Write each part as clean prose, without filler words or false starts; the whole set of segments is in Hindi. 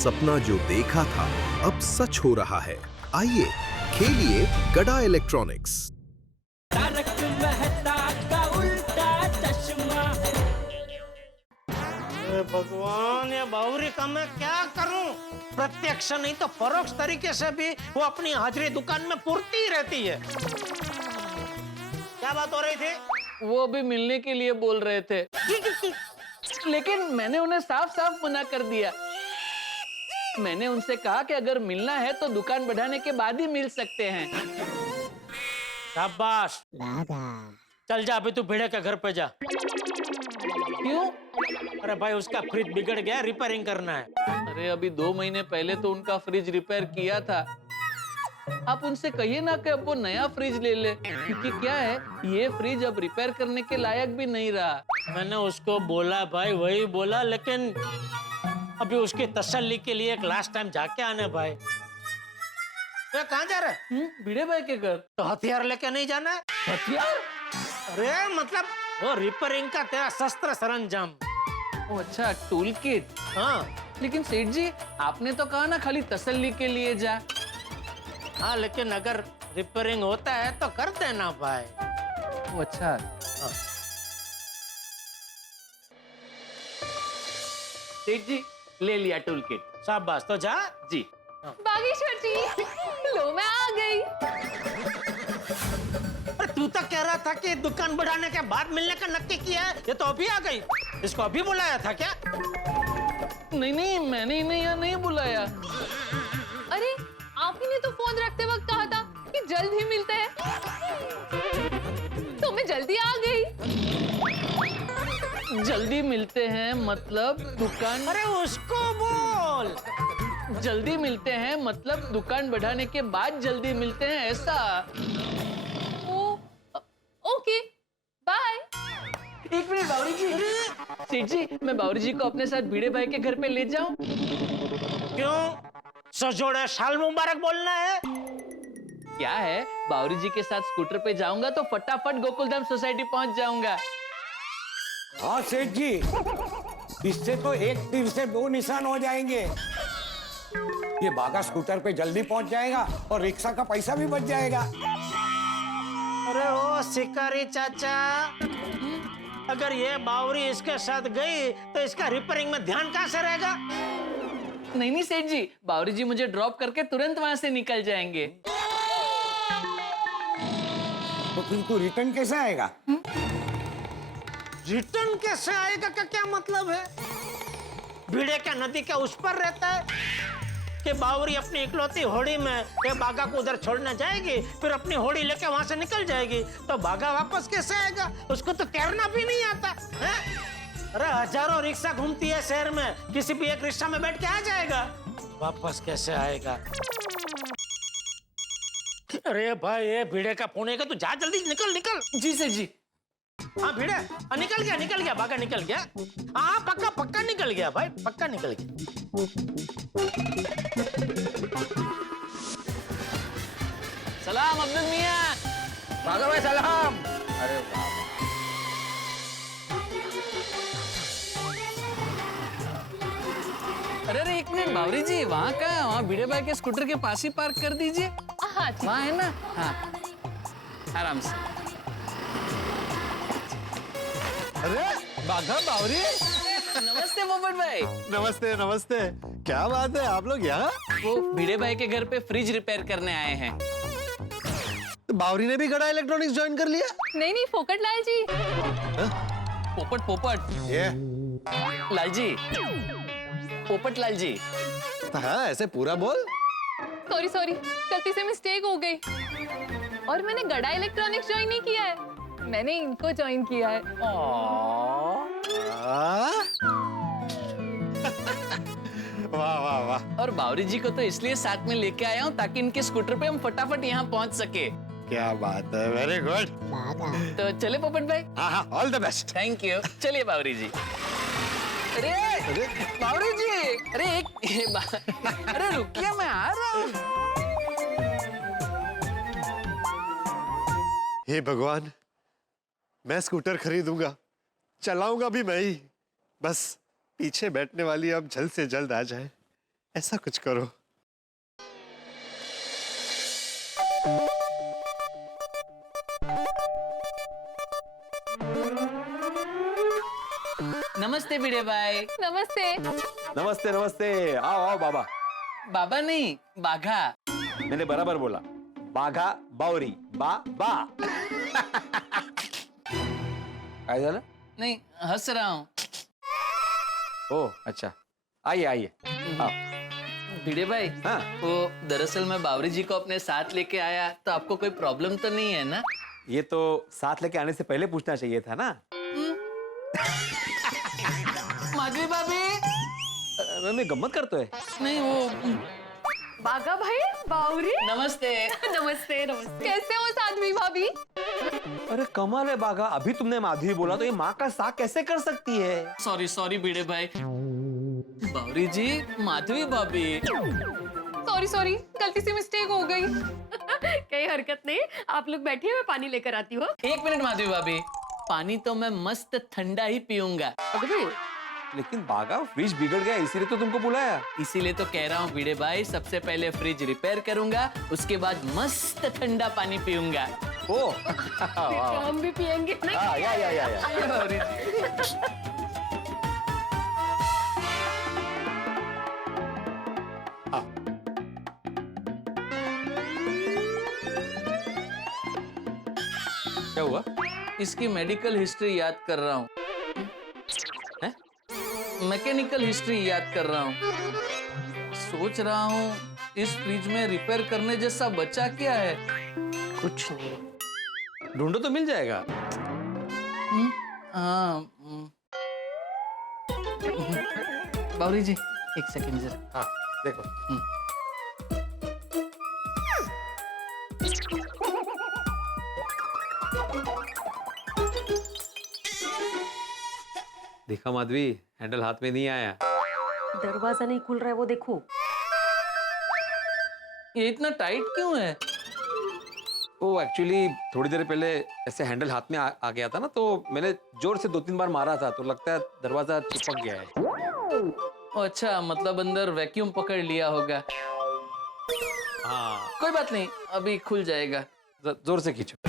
सपना जो देखा था अब सच हो रहा है। आइए खेलिए गड़ा इलेक्ट्रॉनिक्स। तारक मेहता का उल्टा चश्मा। भगवान, ये बावरी का मैं क्या करूं? प्रत्यक्ष नहीं तो परोक्ष तरीके से भी वो अपनी हाजिरी दुकान में पूर्ति रहती है। क्या बात हो रही थी? वो अभी मिलने के लिए बोल रहे थे, लेकिन मैंने उन्हें साफ साफ मना कर दिया। मैंने उनसे कहा कि अगर मिलना है तो दुकान बढ़ाने के बाद ही मिल सकते हैं। शाबाश। चल जा, अभी तू भिड़े के घर पे जा। क्यों? अरे भाई, उसका फ्रिज बिगड़ गया, रिपेयरिंग करना है। अरे अभी 2 महीने पहले तो उनका फ्रिज रिपेयर किया था। आप उनसे कहिए ना कि अब वो नया फ्रिज ले ले, क्योंकि क्या है, ये फ्रिज अब रिपेयर करने के लायक भी नहीं रहा। मैंने उसको बोला भाई, वही बोला, लेकिन अभी उसकी तसल्ली के लिए एक लास्ट टाइम जाके आने भाई। तो कहाँ जा रहा है? भिड़े भाई के घर। तो हथियार लेके नहीं जाना है? हथियार? अरे मतलब वो रिपेयरिंग का तेरा शस्त्र सरंजाम। ओ अच्छा, टूल किट। हाँ लेकिन सेठ जी, आपने तो कहा ना खाली तसल्ली के लिए जा। हाँ, लेकिन अगर रिपेयरिंग होता है तो कर देना भाई। ओ अच्छा। हाँ। सेठ जी, ले लिया टूल किट। शाबाश, तो जा जी। बागेश्वर जी, लो मैं आ गई। अरे तू तो कह रहा था कि दुकान बढ़ाने के बाद मिलने का नक्की किया है, ये तो अभी आ गई। इसको अभी बुलाया था क्या? नहीं नहीं, मैंने इन्हें यहाँ नहीं बुलाया। अरे आप ही ने तो फोन रखते वक्त कहा था कि जल्द ही मिलते हैं, तो मैं जल्दी आ गई। जल्दी मिलते हैं मतलब दुकान? अरे उसको बोल। जल्दी मिलते हैं मतलब दुकान बढ़ाने के बाद जल्दी मिलते हैं, ऐसा? Okay, bye. एक मिनट बावरी जी। सेठ जी, मैं बावरी जी को अपने साथ भिड़े भाई के घर पे ले जाऊं? क्यों? सजोड़े साल मुबारक बोलना है? क्या है, बावरी जी के साथ स्कूटर पे जाऊंगा तो फटाफट गोकुलधाम सोसाइटी पहुंच जाऊंगा। हाँ सेठ जी, इससे तो एक तीर से 2 निशान हो जाएंगे। ये बागा स्कूटर पे जल्दी पहुंच जाएगा और रिक्शा का पैसा भी बच जाएगा। अरे ओ शिकारी चाचा, अगर ये बावरी इसके साथ गई तो इसका रिपेयरिंग में ध्यान कहाँ से रहेगा? नहीं नहीं सेठ जी, बावरी जी मुझे ड्रॉप करके तुरंत वहां से निकल जाएंगे। तो फिर तू रिटर्न कैसे आएगा? रिटर्न कैसे आएगा का क्या मतलब है? भिड़े क्या नदी के उस पर रहता है कि बावरी अपनी इकलौती होड़ी में ये बागा को उधर छोड़ने जाएगी, फिर अपनी होड़ी लेके वहां से निकल जाएगी, तो बागा वापस कैसे आएगा? उसको तो तैरना भी नहीं आता है? अरे हजारों रिक्शा घूमती है शहर में, किसी भी एक रिक्शा में बैठ के आ जाएगा, वापस कैसे आएगा? अरे भाई, ये भिड़े का फोन है, तू जा जल्दी, निकल निकल। जी सेठ जी। हाँ भिड़े, निकल गया, बागा निकल गया। हाँ पक्का निकल गया भाई, पक्का निकल गया। सलाम अब्दुल मियां। बागा भाई सलाम। अरे अरे एक मिनट बावरी जी, वहाँ का है? वहाँ भिड़े भाई के स्कूटर के पास ही पार्क कर दीजिए। हाँ ठीक। वहाँ है ना? हाँ, आराम से। अरे बाघा बावरी, नमस्ते मोहम्मद भाई। नमस्ते नमस्ते। क्या बात है, आप लोग यहाँ? वो भिड़े भाई के घर पे फ्रिज रिपेयर करने आए हैं। तो बावरी ने भी गड़ा इलेक्ट्रॉनिक्स ज्वाइन कर लिया? नहीं फोकट लाल जी। पोपट ये लाल जी, पोपट लाल जी। हाँ, ऐसे पूरा बोल। सॉरी, गलती से मिस्टेक हो गई। और मैंने गड़ा इलेक्ट्रॉनिक्स ज्वाइन नहीं किया है, मैंने इनको ज्वाइन किया है। वाह वाह वाह। और बावरी जी को तो इसलिए साथ में लेके आया हूँ ताकि इनके स्कूटर पे हम फटाफट यहाँ पहुँच सके। क्या बात है, वेरी गुड। तो चले पोपट भाई। हाँ, all the best. Thank you. चलिए बावरी जी। अरे बावरी जी, अरे रुकिए, मैं आ रहा हूँ। हे भगवान, मैं स्कूटर खरीदूंगा, चलाऊंगा भी मैं ही, बस पीछे बैठने वाली अब जल्द से जल्द आ जाए। ऐसा कुछ करो। नमस्ते भिड़े भाई। नमस्ते। नमस्ते नमस्ते, आओ आओ बाबा। बाबा नहीं, बाघा। मैंने बराबर बोला, बाघा बावरी बा बा। काय झालं? नहीं, हंस रहा हूँ। ओ अच्छा, आइए आइए। आओ। भिड़े भाई, हाँ। वो दरअसल मैं बावरी जी को अपने साथ लेके आया, तो आपको कोई प्रॉब्लम तो नहीं है ना? ये तो साथ लेके आने से पहले पूछना चाहिए था ना। माधवी भाभी। मैं गम्मत करतोय। नहीं वो। बागा भाई, बावरी। नमस्ते। नमस्ते नमस्ते। कैसे हो साध्वी भाभी? अरे कमाल है बाघा, अभी तुमने माधवी बोला तो ये माँ का साग कैसे कर सकती है? सॉरी सॉरी भिड़े भाई। बावरी जी, माधवी भाभी। सॉरी सॉरी, गलती से मिस्टेक हो गई। कोई हरकत नहीं, आप लोग बैठिए, मैं पानी लेकर आती हूँ। एक मिनट माधवी भाभी, पानी तो मैं मस्त ठंडा ही पीऊंगा। लेकिन बाघा फ्रिज बिगड़ गया, इसीलिए तो तुमको बुलाया। इसीलिए तो कह रहा हूँ भिड़े भाई, सबसे पहले फ्रिज रिपेयर करूंगा, उसके बाद मस्त ठंडा पानी पीऊंगा। ओ तो हम भी पियेंगे ना। या। बावरी जी। क्या हुआ? इसकी मेडिकल हिस्ट्री याद कर रहा हूँ। मैकेनिकल हिस्ट्री याद कर रहा हूँ। सोच रहा हूँ इस फ्रिज में रिपेयर करने जैसा बचा क्या है? कुछ नहीं। ढूंढो तो मिल जाएगा। हाँ। बावरी जी, एक सेकंड जरा। हाँ देखो। देखा माधवी, हैंडल हाथ में नहीं आया। दरवाजा नहीं खुल रहा है, वो देखो। ये इतना टाइट क्यों है? वो एक्चुअली थोड़ी देर पहले ऐसे हैंडल हाथ में आ गया था ना, तो मैंने जोर से 2-3 बार मारा था, तो लगता है दरवाजा चिपक गया है। अच्छा, मतलब अंदर वैक्यूम पकड़ लिया होगा। हाँ, कोई बात नहीं, अभी खुल जाएगा। जोर से खींचो।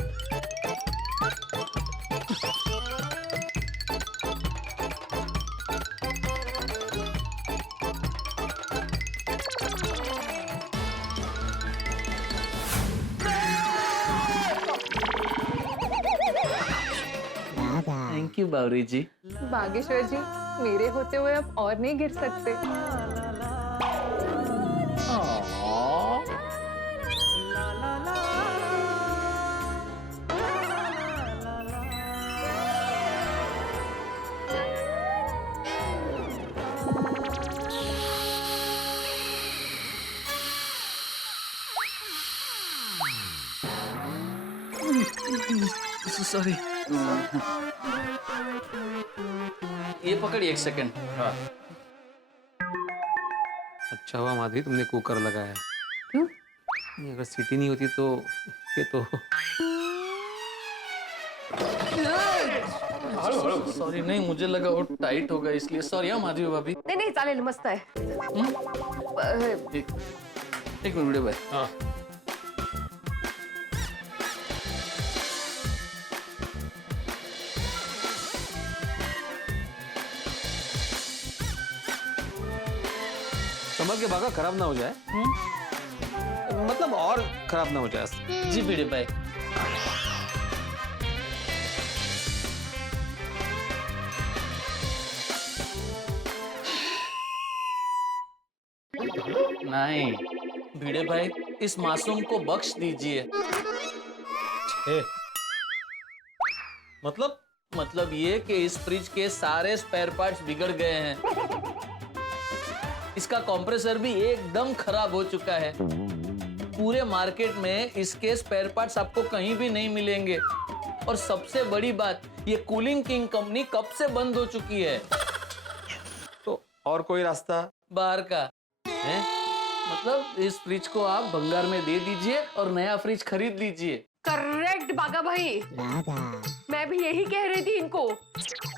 थैंक यू बावरी जी। बागेश्वर जी, मेरे होते हुए अब और नहीं गिर सकते। सॉरी। ये पकड़िए एक सेकंड। हाँ। अच्छा हुआ माधवी तुमने कुकर लगाया। क्यों? नहीं, अगर सीटी नहीं होती तो ये तो। सॉरी, नहीं मुझे लगा वो टाइट होगा इसलिए। सॉरी हाँ माधवी भाभी। नहीं नहीं, चालेल, मस्त आहे। एक मिनट भाई। हाँ। संभल के बागा, खराब ना हो जाए। मतलब और खराब ना हो जाए। जी भिड़े भाई। नहीं भिड़े भाई, इस मासूम को बख्श दीजिए। मतलब ये कि इस फ्रिज के सारे स्पेयर पार्ट्स बिगड़ गए हैं। इसका कंप्रेसर भी एकदम खराब हो चुका है। पूरे मार्केट में इसके स्पेयर पार्ट्स आपको कहीं भी नहीं मिलेंगे। और सबसे बड़ी बात, ये कूलिंग किंग कंपनी कब से बंद हो चुकी है। तो और कोई रास्ता? बाहर का है? मतलब इस फ्रिज को आप भंगार में दे दीजिए और नया फ्रिज खरीद लीजिए। करेक्ट बागा भाई, मैं भी यही कह रही थी इनको,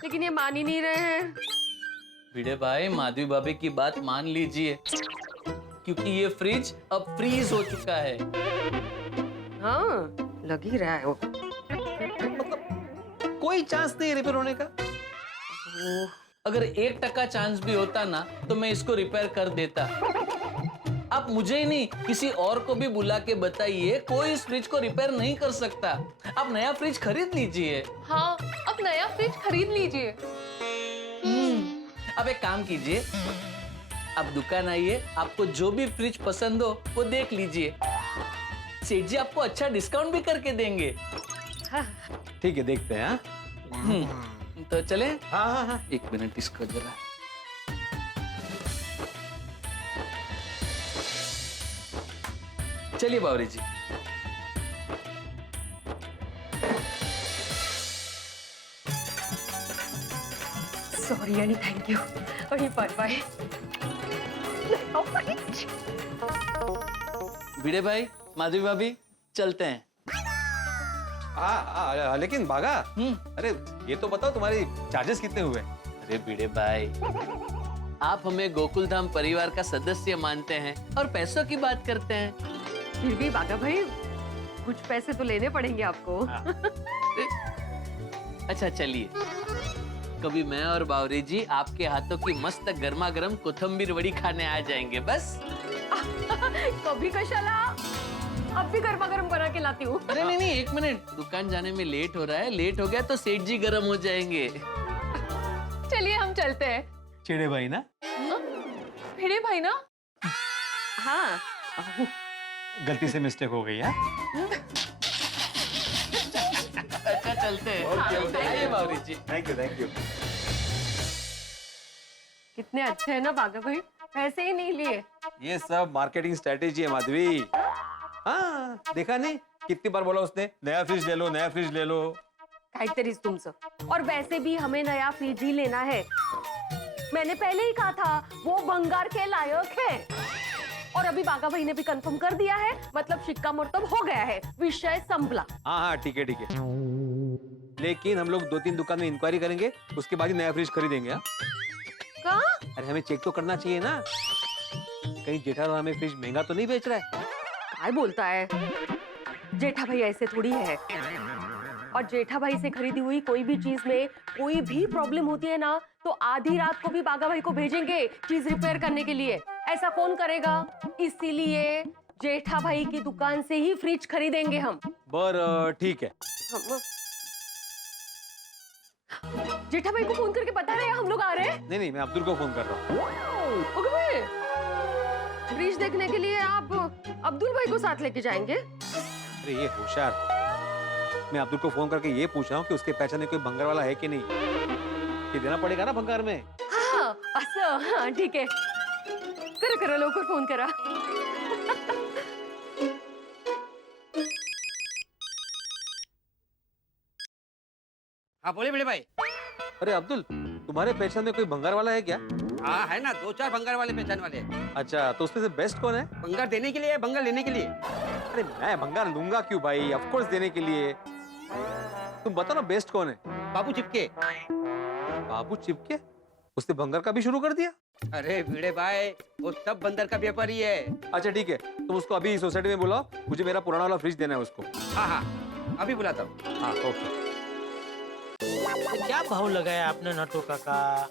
लेकिन ये मान ही नहीं रहे हैं। भिड़े भाई, माधवी भाभी की बात मान लीजिए। क्योंकि ये फ्रिज अब फ्रीज हो चुका है। हाँ, लग ही रहा है वो। कोई चांस नहीं रिपेयर होने का। अगर 1% चांस भी होता ना तो मैं इसको रिपेयर कर देता। आप मुझे ही नहीं किसी और को भी बुला के बताइए, कोई इस फ्रिज को रिपेयर नहीं कर सकता। आप नया फ्रिज खरीद लीजिए। हाँ, अब नया फ्रिज खरीद लीजिए। अब एक काम कीजिए, आप दुकान आइए, आपको जो भी फ्रिज पसंद हो वो देख लीजिए। सेठ जी आपको अच्छा डिस्काउंट भी करके देंगे। ठीक है, देखते हैं। तो चले? हाँ हाँ हाँ। 1 मिनट इसको जरा। चलिए बावरी जी। सॉरी यानी थैंक यू। अरे बाय बाय। भिड़े भाई, माधवी भाभी, चलते हैं। लेकिन भागा, अरे ये तो बताओ तुम्हारी चार्जेस कितने हुए? अरे भिड़े भाई, आप हमें गोकुल धाम परिवार का सदस्य मानते हैं और पैसों की बात करते हैं। फिर भी बागा भाई, कुछ पैसे तो लेने पड़ेंगे आपको। अच्छा चलिए, कभी मैं और बावरी जी आपके हाथों की मस्त गर्मा गर्म कोथंबीर वड़ी खाने आ जाएंगे बस। कभी कशाला, अब भी गर्मा गर्म बना के लाती हूँ। अरे नहीं, 1 मिनट, दुकान जाने में लेट हो रहा है। लेट हो गया तो सेठ जी गर्म हो जाएंगे। चलिए हम चलते हैं। चिड़े भाई ना? भिड़े भाई ना? हाँ, गलती से मिस्टेक हो गई है। अच्छा चलते हैं। आइए बावरी जी। Thank you. कितने अच्छे हैं ना बागा भाई, पैसे ही नहीं लिए। ये सब मार्केटिंग स्ट्रेटेजी है माधवी। हाँ, देखा नहीं कितनी बार बोला उसने, नया फ्रिज ले लो, नया फ्रिज ले लो। काहीतरीच तुमचं। और वैसे भी हमें नया फ्रिज ही लेना है। मैंने पहले ही कहा था वो भंगार के लायक है। और अभी बागा भाई ने भी कंफर्म कर दिया है, मतलब शिक्का मुर्तब हो गया है, विषय संभला। हाँ, ठीक है। लेकिन हम लोग 2-3 दुकान में इंक्वायरी करेंगे, उसके बाद ही नया फ्रिज खरीदेंगे। हाँ? कहाँ? अरे हमें चेक तो करना चाहिए ना, कहीं जेठालाल हमें फ्रिज महंगा तो नहीं बेच रहा है। काय बोलता है? जेठा भाई ऐसे थोड़ी है। और जेठा भाई से खरीदी हुई कोई भी चीज में कोई भी प्रॉब्लम होती है ना, तो आधी रात को भी बागा भाई को भेजेंगे चीज रिपेयर करने के लिए। ऐसा कौन करेगा? इसीलिए जेठा भाई की दुकान से ही फ्रिज खरीदेंगे हम। बरं, ठीक है। जेठा भाई को फोन करके बता रहे हैं हम लोग आ रहे हैं। नहीं, मैं अब्दुल को फोन कर रहा हूँ। ओके भाई, फ्रिज देखने के लिए आप अब्दुल भाई को साथ लेके जाएंगे? अरे ये होशियार, मैं अब्दुल को फोन करके ये पूछ रहा हूँ कि उसके पहचाने कोई भंगार वाला है कि नहीं। ये देना पड़ेगा ना भंगार में। हाँ, असं, हाँ ठीक है। करा लवकर फोन करा। हाँ बोले बड़े भाई। अरे अब्दुल, तुम्हारे पहचान में कोई भंगार वाला है क्या? हाँ है ना, 2-4 भंगार वाले पहचान वाले हैं। अच्छा, तो उसमें से बेस्ट कौन है? भंगार देने के लिए, भंगार लेने के लिए। अरे मैं भंगार लूंगा क्यों भाई, ऑफ कोर्स देने के लिए। तुम बताओ ना बेस्ट कौन है? बाबू चिपके। बाबू चिपके? उसने भंगार का भी शुरू कर दिया? अरे भिड़े भाई, वो सब बंदर का व्यापारी है। अच्छा ठीक है, तुम उसको अभी सोसाइटी में बुलाओ, मुझे मेरा पुराना वाला फ्रिज देना है उसको। हाँ, अभी बुलाता हूँ। हाँ ओके। क्या भाव लगाया आपने नटू काका?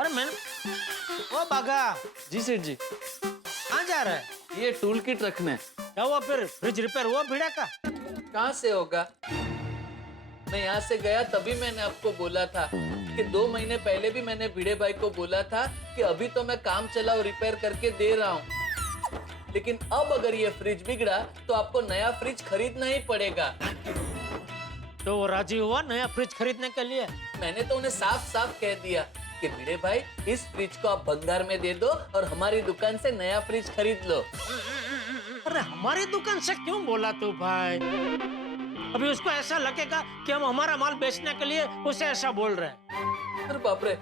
अरे मैं ओ बागा जी सेठ जी। कहाँ जा रहा है? ये टूल किट रखने। क्या हुआ फिर, फ्रिज रिपेयर हुआ भिड़ा का? कहाँ से होगा? मैं यहाँ से गया तभी मैंने आपको बोला था कि 2 महीने पहले भी मैंने भिड़े भाई को बोला था कि अभी तो मैं काम चलाओ रिपेयर करके दे रहा हूँ, लेकिन अब अगर ये फ्रिज बिगड़ा तो आपको नया फ्रिज खरीदना ही पड़ेगा। तो वो राजी हुआ नया फ्रिज खरीदने के लिए? मैंने तो उन्हें साफ साफ कह दिया कि भिड़े भाई इस फ्रिज को आप भंगार में दे दो और हमारी दुकान से नया फ्रिज खरीद लो। अरे हमारी दुकान से क्यों बोला तू भाई? अभी उसको ऐसा लगेगा कि हम हमारा माल बेचने के लिए उसे ऐसा बोल रहे हैं। अरे बाप रे,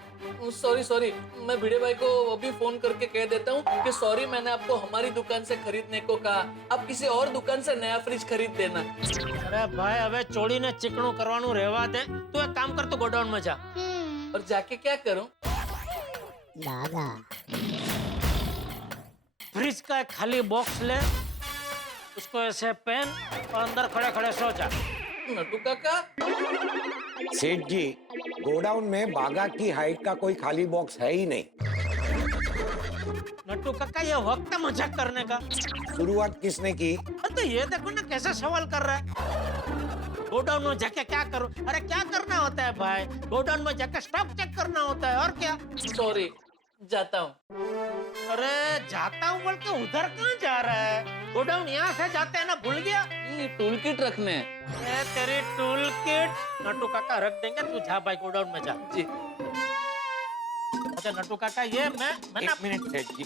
सॉरी, मैं भिड़े भाई को अभी फोन करके कह देता हूँ कि सॉरी, मैंने आपको हमारी दुकान से खरीदने को कहा, आप किसी और दुकान से नया फ्रिज खरीद देना। अरे भाई अबे चोरी ने चिकनू करवानू रहवा दे, तू एक काम कर, तू गोडाउन में जा। और जाके क्या करूं? फ्रिज का एक खाली बॉक्स ले, उसको ऐसे पहन और अंदर खड़े खड़े सो जा। नटू काका, सेठ जी, गोडाउन में बागा की हाइट का कोई खाली बॉक्स है ही नहीं। नट्टू काका, ये वक्त है मजाक करने का। शुरुआत किसने की? तो ये देखो ना कैसे सवाल कर रहा है। गोडाउन में जाके क्या करूं? अरे क्या करना होता है भाई? गोडाउन में जाके स्टॉक चेक करना होता है, और क्या? सॉरी, जाता हूँ। अरे जाता हूँ बोल के उधर कहाँ जा रहा है? गोडाउन यहाँ से जाते हैं ना, भूल गया? ये टूल किट रखने। तेरी टूल किट नट्टू काका रख देंगे, तू जा भाई गोडाउन में जा। जी। अच्छा नट्टू काका, ये मैं एक मिनट सेठ जी,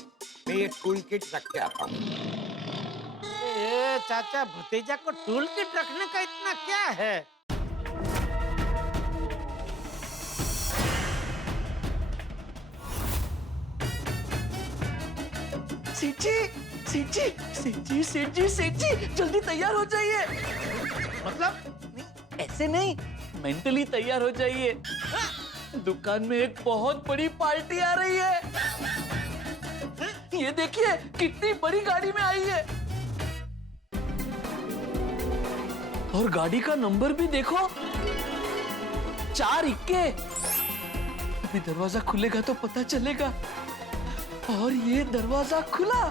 मैं ये टूल किट रख के आता हूँ। ए चाचा, भतीजा को टूल किट रखने का इतना क्या है? सेठ जी, सेठ जी, सेठ जी, सेठ जी, सेठ जी, जल्दी तैयार हो जाइए। मतलब नहीं, ऐसे नहीं, मेंटली तैयार हो जाइए। दुकान में एक बहुत बड़ी पार्टी आ रही है। ये देखिए कितनी बड़ी गाड़ी में आई है, और गाड़ी का नंबर भी देखो, 4 इक्के। अभी दरवाजा खुलेगा तो पता चलेगा। और ये दरवाजा खुला।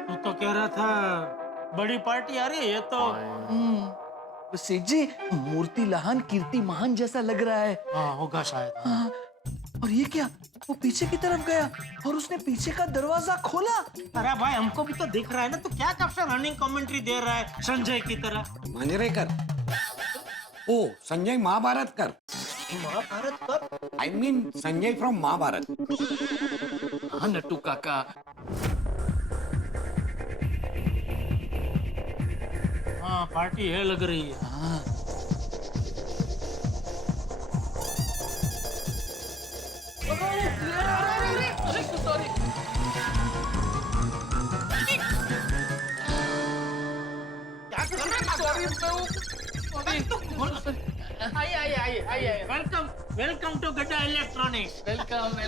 तू तो कह रहा था बड़ी पार्टी आ रही है, ये तो सेठ जी, मूर्ति लहान कीर्ति महान जैसा लग रहा है। हाँ होगा शायद। हाँ, और ये क्या? वो पीछे की तरफ गया और उसने पीछे का दरवाजा खोला। अरे भाई, हमको भी तो दिख रहा है ना, तो क्या कब से रनिंग कमेंट्री दे रहा है संजय की तरह? मांजरेकर, ओ संजय महाभारतकर। महाभारत कब? I mean Sanjay from Mahabharat. हाँ नट्टू काका। हाँ पार्टी है लग रही है। हाँ। सॉरी। क्या कर रहा है? आइए। Welcome to Gada electronics. Welcome.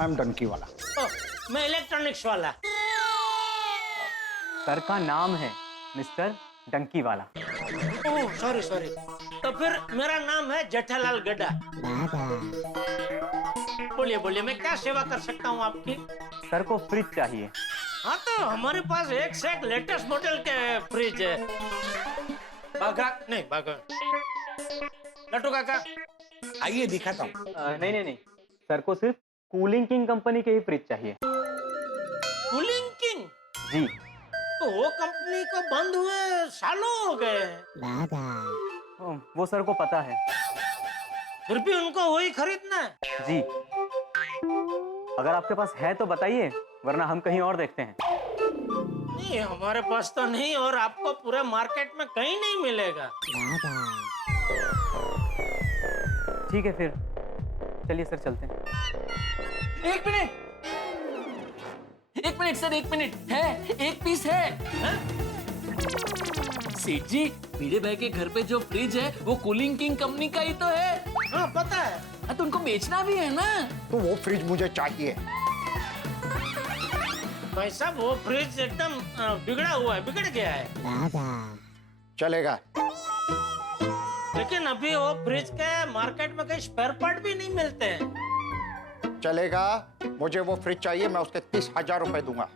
I am डंकी वाला। मैं इलेक्ट्रॉनिक्स वाला। सर का नाम है मिस्टर डंकी वाला। Oh sorry. तो फिर मेरा नाम है जेठालाल गड्ढा। बोलिए, मैं क्या सेवा कर सकता हूँ आपकी? सर को फ्रिज चाहिए। हाँ तो हमारे पास एक से एक लेटेस्ट मॉडल के फ्रिज है। बागा नट्टू काका, आइए दिखाता हूँ। नहीं, सर को सिर्फ कूलिंग किंग कंपनी के ही फ्रिज चाहिए। Cooling king? जी। तो वो कंपनी को बंद हुए सालों हो गए। वो सर को पता है। फिर भी उनको वही खरीदना है? जी। अगर आपके पास है तो बताइए, वरना हम कहीं और देखते हैं। नहीं, हमारे पास तो नहीं, और आपको पूरे मार्केट में कहीं नहीं मिलेगा। ठीक है, फिर चलिए सर, चलते हैं। एक मिनट सर, 1 मिनट है, एक पीस है। सेठ जी, मेरे भाई के घर पे जो फ्रिज है वो कूलिंग किंग कंपनी का ही तो है। हाँ पता है। हाँ, तो उनको बेचना भी है ना। तो वो फ्रिज मुझे चाहिए। भाई साहब, वो फ्रिज एकदम बिगड़ गया है। चलेगा। लेकिन अभी वो फ्रिज के मार्केट में कहीं स्पेयर पार्ट भी नहीं मिलते हैं। चलेगा, मुझे वो फ्रिज चाहिए, मैं उसके 30,000 रुपए दूंगा।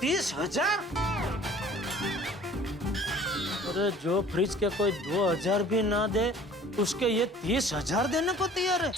30,000? अरे जो फ्रिज के कोई 2,000 भी ना दे, उसके ये 30,000 देने को तैयार है।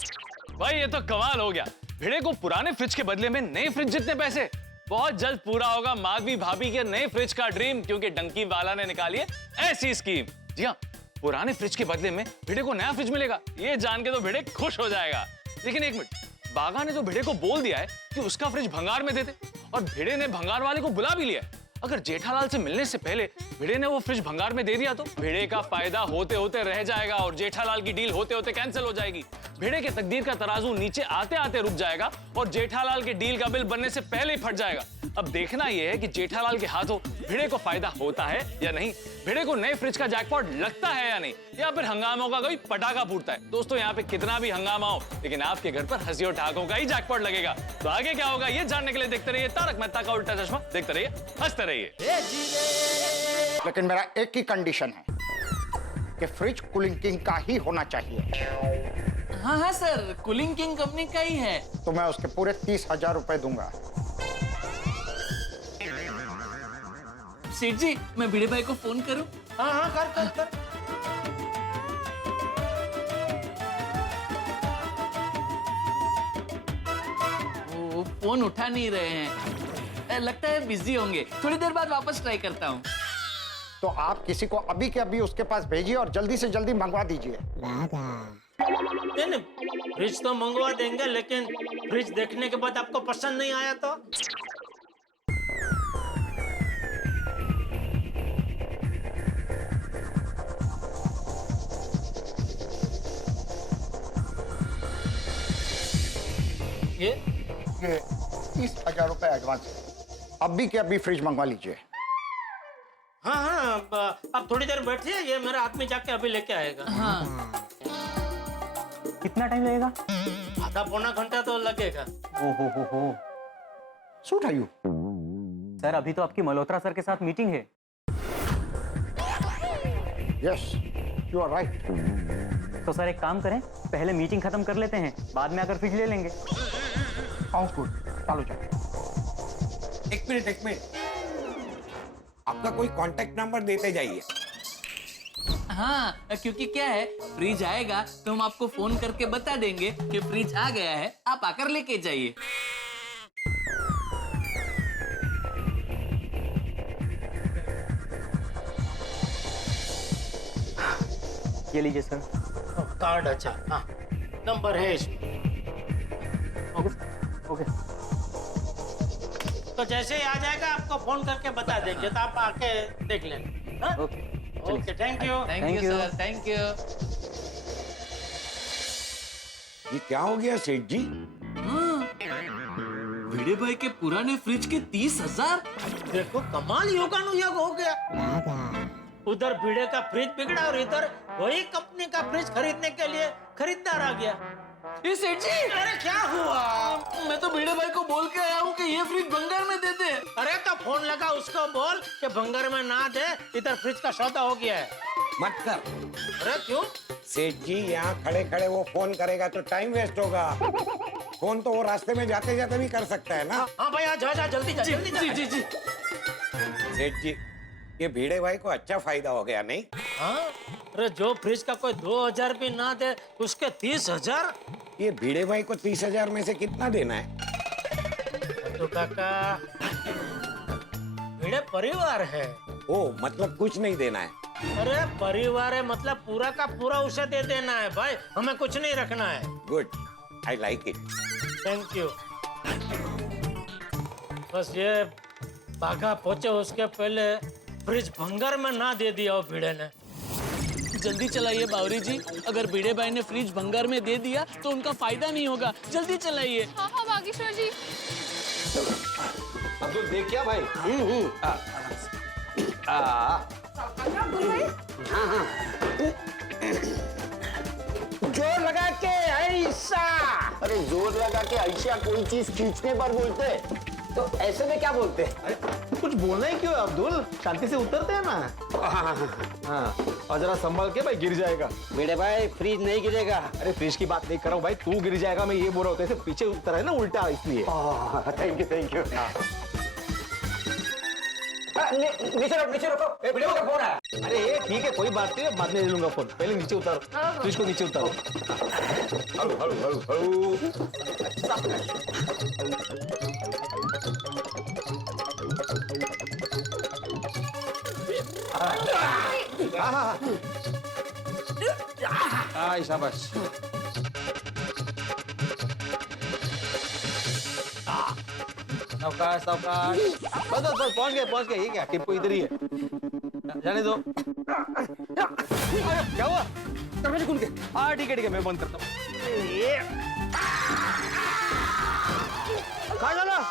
भाई ये तो कमाल हो गया। भिड़े को पुराने फ्रिज के बदले में नए फ्रिज जितने पैसे। बहुत जल्द पूरा होगा माधवी भाभी के नए फ्रिज का ड्रीम, क्योंकि डंकी वाला ने निकाली है ऐसी स्कीम। जी हाँ, पुराने फ्रिज के बदले में भिड़े को नया फ्रिज मिलेगा। ये जान के तो भिड़े खुश हो जाएगा। लेकिन एक मिनट, बागा ने तो भिड़े को बोल दिया है कि उसका फ्रिज भंगार में दे दे, और भिड़े ने भंगार वाले को बुला भी लिया है। अगर जेठालाल से मिलने से पहले भिड़े ने वो फ्रिज भंगार में दे दिया तो भिड़े का फायदा होते होते रह जाएगा और जेठालाल की डील होते होते कैंसिल हो जाएगी। भिड़े के तकदीर का तराजू नीचे आते आते रुक जाएगा और जेठालाल के डील का बिल बनने से पहले ही फट जाएगा। अब देखना यह है कि जेठालाल के हाथों भिड़े को फायदा होता है या नहीं, भिड़े को नए फ्रिज का जैकपॉट लगता है या नहीं, या फिर हंगामों का कोई पटाखा फूटता है। दोस्तों यहाँ पे कितना भी हंगामा हो, लेकिन आपके घर पर हंसी और ठहाकों का ही जैकपॉट लगेगा। तो आगे क्या होगा ये जानने के लिए देखते रहिए तारक मेहता का उल्टा चश्मा, देखते रहिए हंसते रहिए। लेकिन मेरा एक ही कंडीशन है कि फ्रिज कूलिंग किंग का ही होना चाहिए। हाँ हाँ सर, कूलिंग किंग कंपनी का ही है। तो मैं उसके पूरे 30,000 रुपए दूंगा। सेठ जी, मैं भिड़े भाई को फोन करूं? हाँ हाँ कर। वो फोन उठा नहीं रहे हैं, लगता है बिजी होंगे। थोड़ी देर बाद वापस ट्राई करता हूँ। तो आप किसी को अभी के अभी उसके पास भेजिए और जल्दी से जल्दी मंगवा दीजिए। नहीं, फ्रिज तो मंगवा देंगे, लेकिन फ्रिज देखने के बाद आपको पसंद नहीं आया तो? ये 30,000 रुपए एडवांस। अभी के अभी फ्रिज मंगवा लीजिए। हाँ, अब थोड़ी देर बैठिए, ये मेरा आदमी जाके अभी लेके आएगा। हाँ। कितना टाइम लगेगा? आधा पौना घंटा तो लगेगा। ओहो। सूट है यू सर, अभी तो आपकी मल्होत्रा सर के साथ मीटिंग है। Yes, you are right. तो सर एक काम करें, पहले मीटिंग खत्म कर लेते हैं, बाद में आकर फ्रिज ले लेंगे। गुड, चलो जाओ। एक मिनट, आपका कोई कांटेक्ट नंबर देते जाइए। हाँ, क्योंकि क्या है, फ्रिज आएगा तो हम आपको फोन करके बता देंगे कि फ्रिज आ गया है, आप आकर लेके जाइए। ये लीजिए सर। कार्ड? अच्छा, हाँ, नंबर है इसमें। ओके। तो जैसे ही आ जाएगा आपको फोन करके बता देंगे, तो आप आके देख लेना। Okay, thank you sir, thank you. ये क्या हो गया सेठ जी? भिड़े भाई के पुराने फ्रिज के 30,000। देखो, कमाल योगानुयोग हो गया। उधर भिड़े का फ्रिज बिगड़ा और इधर वही कंपनी का फ्रिज खरीदने के लिए खरीदार आ गया। ये सेठ जी, अरे क्या हुआ? मैं तो भिड़े भाई को बोल के आया हूँ कि ये फ्रिज बंगार में दे दे। अरे तो फोन लगा उसको बोल कि बंगार में ना दे, इधर फ्रिज का सौदा हो गया है। मत कर। अरे क्यों? सेठ जी यहाँ खड़े खड़े वो फोन करेगा तो टाइम वेस्ट होगा। फोन तो वो रास्ते में जाते जाते भी कर सकता है ना। हाँ भाई, जा जल्दी जा। जी। सेठ जी, ये भिड़े भाई को अच्छा फायदा हो गया नहीं? हाँ, अरे जो फ्रिज का कोई 2,000 भी ना दे, उसके 30,000। ये भिड़े भाई को 30,000 में से कितना देना है? तो काका, भिड़े परिवार है। ओ, मतलब कुछ नहीं देना है? अरे परिवार है मतलब पूरा का पूरा उसे दे देना है भाई, हमें कुछ नहीं रखना है। Good, I like it. Thank you. बस ये बाघा पहुंचे उसके पहले फ्रिज भंगार में ना दे दिया हो भिड़े ने। जल्दी चलाइए बावरी जी, अगर भिड़े भाई ने फ्रिज भंगार में दे दिया तो उनका फायदा नहीं होगा। जल्दी चलाइए। हाँ बागेश्वर जी। अब्दुल देख क्या भाई? जोर लगा के ऐसा। अरे जोर लगा के ऐसा कोई चीज खींचने पर बोलते, तो ऐसे में क्या बोलते? कुछ बोलना ही क्यों है अब्दुल, शांति से उतरते हैं ना। हाँ, और जरा संभल के भाई, गिर जाएगा। मेरे भाई फ्रिज नहीं गिरेगा। अरे फ्रिज की बात नहीं कर रहा हूँ भाई, तू गिर जाएगा, मैं ये बोल रहा हूँ। पीछे उतर है ना उल्टा, इसलिए। Thank you. नीचे रुको, वीडियो का फोन है। अरे ठीक है, कोई बात नहीं, बाद में ले लूंगा फोन। पहले नीचे उतारो, फ्रिज को नीचे उतारो। हळू। हाँ, शाबाश। सावकाश। बस पहुंच गए। ये क्या, टिप्पो इधर ही है, जाने दो। क्या हुआ? दरवाजे खुल गए। हाँ ठीक है, मैं बंद करता हूँ। काय झालं?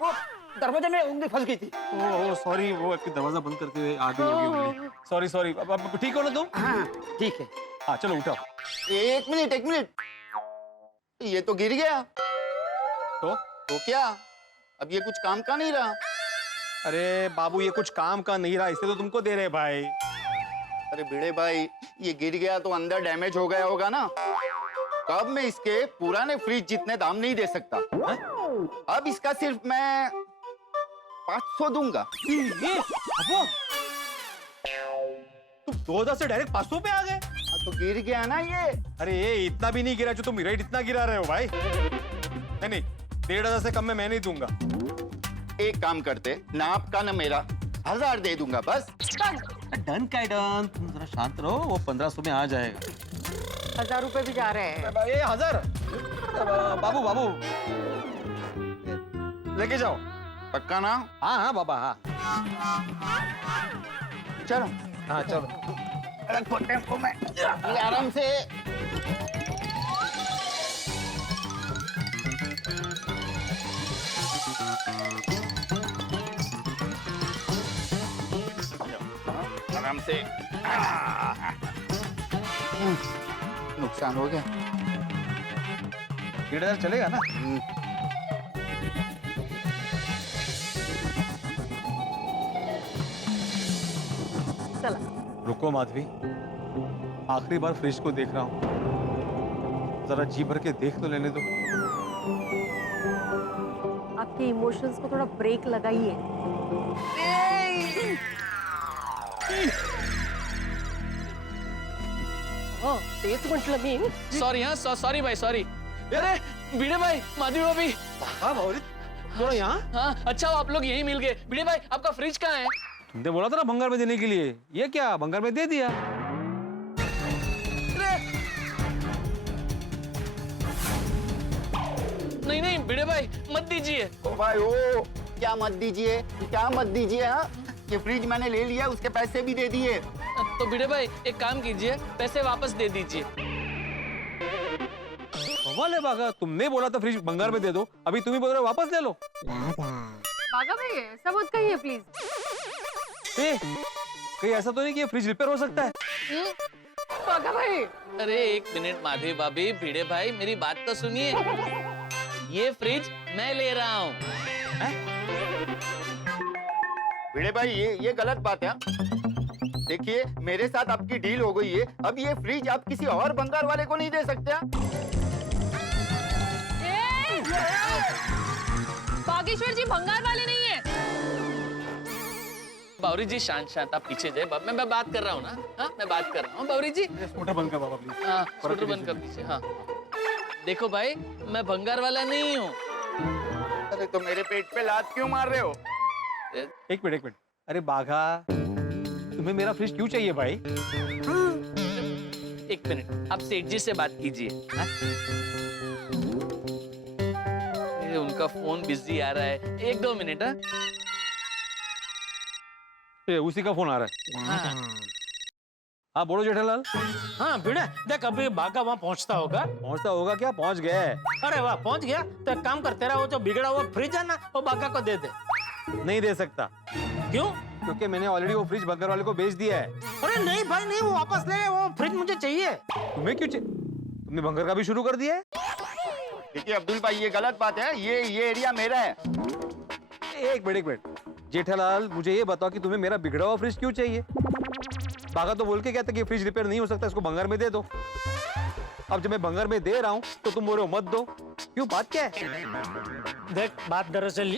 वो दरवाजे में उंगली फंस गई थी। ओ सॉरी, वो आपकी दरवाजा बंद करते हुए आगे लगी उंगली। सॉरी सॉरी, अब ठीक हो ना तुम? हाँ ठीक है। हाँ चलो उठाओ। एक मिनट, ये तो गिर गया। तो क्या? अब ये कुछ काम का नहीं रहा। अरे बाबू, ये कुछ काम का नहीं रहा, इसलिए तो तुमको दे रहे भाई। अरे भिड़े भाई, ये गिर गया तो अंदर डैमेज हो गया होगा ना। तब मैं इसके पुराने फ्रिज जितने दाम नहीं दे सकता। अब इसका सिर्फ मैं 500 दूंगा। तुम 2000 से डायरेक्ट 500 पे आ गए? तो गिर गया ना ये। अरे ये इतना भी नहीं गिरा जो तुम रेट इतना गिरा रहे हो भाई। नहीं, 1500 से कम में मैं नहीं दूंगा। एक काम करते, ना आपका ना मेरा, 1000 दे दूंगा बस। डन का डन, तुम जरा शांत रहो, वो 1500 में आ जाएगा। 1000 रुपए भी जा रहे हैं। ये 1000 बाबू लेके जाओ। पक्का ना? हाँ बाबा, हाँ चलो। हाँ चलो। रखो टेम्पो में, ये आराम से। आराम से। नुकसान हो गया। 1500 चलेगा ना? चला। रुको माधवी, आखिरी बार फ्रिज को देख रहा हूँ, जरा जी भर के देख तो लेने दो। आपके इमोशंस को थोड़ा ब्रेक लगाइए। तेज म्हटलं मी। सॉरी हाँ, सॉरी भाई सॉरी। अरे भिड़े भाई, माधवी भाभी। थोड़ा यहाँ। हाँ अच्छा, आप लोग यहीं मिल गए। भिड़े भाई, आपका फ्रिज कहाँ है? तुमने बोला था ना भंगार में देने के लिए, ये क्या भंगार में दे दिया? नहीं भिड़े भाई, मत दीजिए। ओ भाई ओ, क्या मत दीजिए, क्या मत दीजिए? हाँ, ये फ्रिज मैंने ले लिया, उसके पैसे भी दे दिए। तो भिड़े भाई एक काम कीजिए, पैसे वापस दे दीजिए। कमाल है बागा, तुमने बोला था फ्रिज भंगार में दे दो, अभी तुम ही बोल रहे हो वापस ले लो। बागा भाई ऐसा मत कहिए प्लीज। कहीं ऐसा तो नहीं कि ये फ्रिज रिपेयर हो सकता है? बागा भाई। अरे एक मिनट माधवी भाभी, भिड़े भाई मेरी बात तो सुनिए। ये फ्रिज मैं ले रहा हूँ। भिड़े भाई ये गलत बात है। देखिए, मेरे साथ आपकी डील हो गई है, अब ये फ्रिज आप किसी और भंगार वाले को नहीं दे सकते। बागेश्वर जी भंगार वाले नहीं है। बावरी जी शांत, आप पीछे जाए। मैं बात कर रहा हूँ ना। हाँ मैं बात कर रहा हूँ बावरी जी। स्कूटर बंद कर बाबा प्लीज। हाँ स्कूटर बंद कर दीजिए। हाँ देखो भाई, मैं भंगार वाला नहीं हूँ। अरे तो मेरे पेट पे लात क्यों मार रहे हो? एक मिनट। अरे बाघा, तुम्हें मेरा फ्रिज क्यों चाहिए भाई? एक मिनट, आप सेठ जी से बात कीजिए। उनका फोन बिजी आ रहा है, 1-2 मिनट। उसी का फोन आ रहा है। हाँ बोलो जेठालाल। हाँ भिड़े, देख अभी बागा वहाँ पहुँचता होगा। क्या? पहुंच गया है। अरे वाह, पहुँच गया तो एक काम कर, तेरा वो जो बिगड़ा हुआ फ्रिज है ना, वो बागा को दे दे। नहीं दे सकता। क्यों? क्योंकि मैंने ऑलरेडी वो फ्रिज भंगार वाले को बेच दिया है। अरे नहीं भाई नहीं, वो वापस ले, वो फ्रिज मुझे चाहिए। तुम्हें क्यों चाहिए? तुमने भंगार का भी शुरू कर दिया है? देखिए अब्दुल भाई, ये गलत बात है। ये एरिया मेरा है। एक मिनट जेठालाल, मुझे ये बताओ कि तुम्हें मेरा बिगड़ा हुआ फ्रिज क्यों चाहिए? बागा तो बोल के कहता कि फ्रिज रिपेयर नहीं हो सकता, इसको भंगार में दे दो। अब जब मैं भंगार में दे रहा हूँ तो तुम बोल रहे हो मत दो। क्यों, बात क्या है? देख बात दरअसल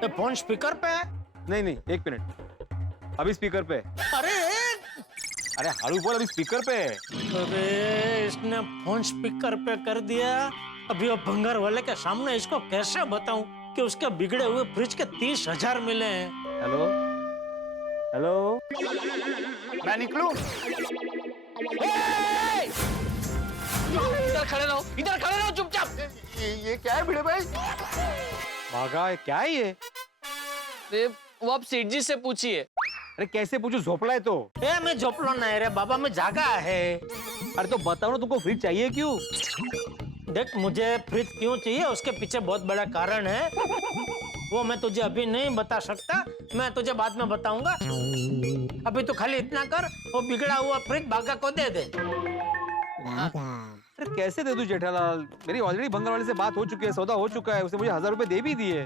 तो फोन स्पीकर पे है। नहीं एक मिनट, अभी स्पीकर पे। अरे हारू बोल, अभी स्पीकर पे है। अरे इसने फोन स्पीकर पे कर दिया। अभी वो भंगार वाले के सामने इसको कैसे बताऊं कि उसके बिगड़े हुए फ्रिज के 30,000 मिले हैं। हेलो मैं निकलूं? इधर खड़े रहो चुपचाप। ये क्या है भिड़े भाई? भागा, क्या है ये? वो आप सेठ जी से पूछिए। अरे कैसे पूछू, झोपड़ा है तो। ए मैं झोपलो नहीं रे बाबा, मैं जागा है। अरे तो बताओ ना, तुमको फ्रिज चाहिए क्यों? देख मुझे फ्रिज क्यों चाहिए उसके पीछे बहुत बड़ा कारण है, वो मैं तुझे अभी नहीं बता सकता, मैं तुझे बाद में बताऊंगा। अभी तो खाली इतना कर, वो बिगड़ा हुआ फ्रिज बागा को दे दे। अरे कैसे दे दूं जेठालाल, मेरी ऑलरेडी भंगार वाले से बात हो चुकी है, सौदा हो चुका है, उसने मुझे 1000 रुपए दे भी दिए।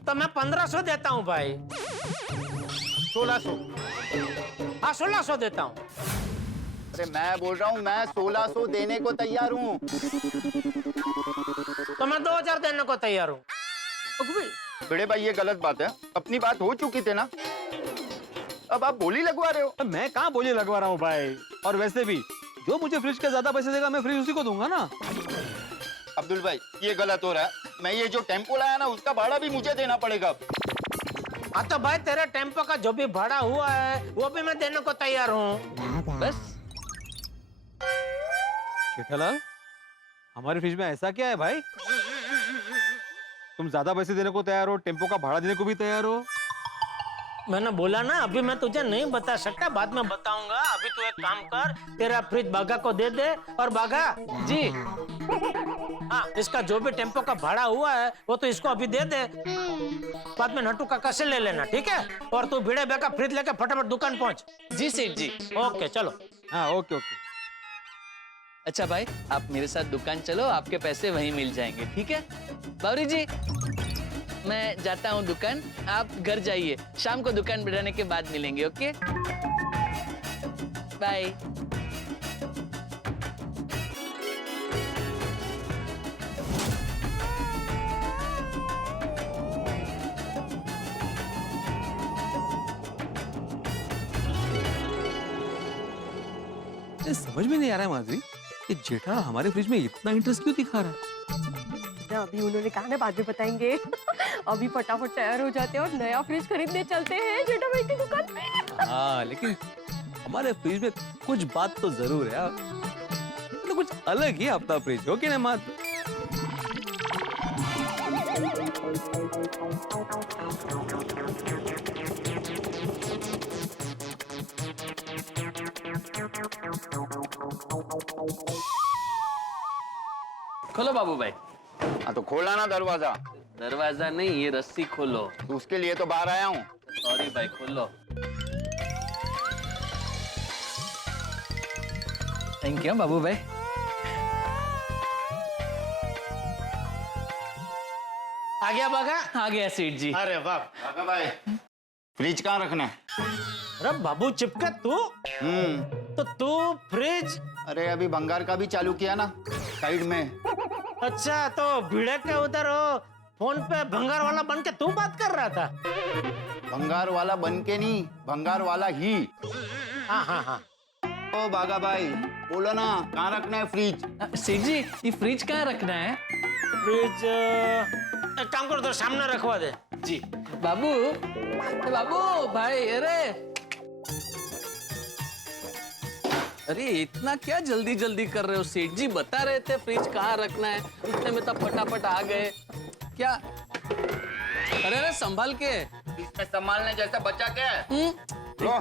तो मैं 1500 देता हूँ भाई। 1600। हाँ 1600 देता हूँ। अरे मैं बोल रहा हूँ, मैं 1600 देने को तैयार हूँ। तो मैं 2000 देने को तैयार हूँ। बड़े भाई ये गलत बात है, अपनी बात हो चुकी थी ना, अब आप बोली लगवा रहे हो। मैं कहाँ बोली लगवा रहा हूँ भाई, और वैसे भी जो मुझे फ्रिज के ज्यादा पैसे देगा मैं फ्रिज उसी को दूंगा ना। अब्दुल भाई ये गलत हो रहा है, मैं ये जो टेम्पो लाया ना उसका भाड़ा भी मुझे देना पड़ेगा। हाँ तो भाई तेरे टेम्पो का जो भी भाड़ा हुआ है वो भी मैं देने को तैयार हूँ। बस जेठालाल, हमारे फ्रिज में ऐसा क्या है भाई, तुम ज्यादा पैसे देने को तैयार हो, टेम्पो का भाड़ा देने को भी तैयार हो? मैंने बोला ना अभी मैं तुझे नहीं बता सकता, बाद में बताऊंगा। अभी तू एक काम कर, तेरा फ्रिज बागा को दे दे, और बागा जी हाँ इसका जो भी टेम्पो का भाड़ा हुआ है वो तो इसको अभी दे दे, बाद में नट्टू काका से ले लेना, ठीक है? और तू भिड़े बेका फ्रिज लेके फटाफट दुकान पहुंच। जी सेठ जी। ओके चलो। हाँ ओके ओके। अच्छा भाई आप मेरे साथ दुकान चलो, आपके पैसे वहीं मिल जाएंगे, ठीक है? बावरी जी मैं जाता हूँ दुकान, आप घर जाइए, शाम को दुकान बढ़ाने के बाद मिलेंगे, ओके? बाय। समझ में नहीं आ रहा है माधुरी, कि जेठा हमारे फ्रिज में इतना इंटरेस्ट क्यों दिखा रहा है? अभी उन्होंने कहा ना बाद में बताएंगे। अभी फटाफट तैयार हो जाते हैं और नया फ्रिज खरीदने चलते हैं जेठा भाई की दुकान पे। हाँ लेकिन हमारे फ्रिज में कुछ बात तो जरूर है यार, तो कुछ अलग ही अपना फ्रिज हो कि नहीं मात? खोलो बाबू भाई। हाँ तो खोला ना दरवाजा। दरवाजा नहीं, ये रस्सी खोलो। तो उसके लिए तो बाहर आया हूँ। सॉरी भाई, खोलो। थैंक यू बाबू भाई। आ गया बागा? आ गया सेठ जी। अरे वाह बागा भाई, फ्रिज कहाँ रखना है? अरे बाबू चिपका तू, तो तू फ्रिज? अरे अभी भंगार का भी चालू किया ना साइड में। अच्छा तो भिड़े के उधर हो फोन पे भंगार वाला बन के तू बात कर रहा था? भंगार वाला बन के नहीं, भंगार वाला ही। हाँ हाँ हाँ। ओ बागा भाई बोलो ना, कहाँ रखना है फ्रिज? सेठ जी ये फ्रिज कहाँ रखना है? फ्रिज एक काम करो तो सामने रखवा दे। जी बाबू, बाबू भाई, अरे इतना क्या जल्दी जल्दी कर रहे हो? सेठ जी बता रहे थे फ्रिज कहाँ रखना है, इतने में तो फटाफट आ गए क्या? अरे संभाल के। इसमें संभालने जैसा बच्चा क्या है? लो।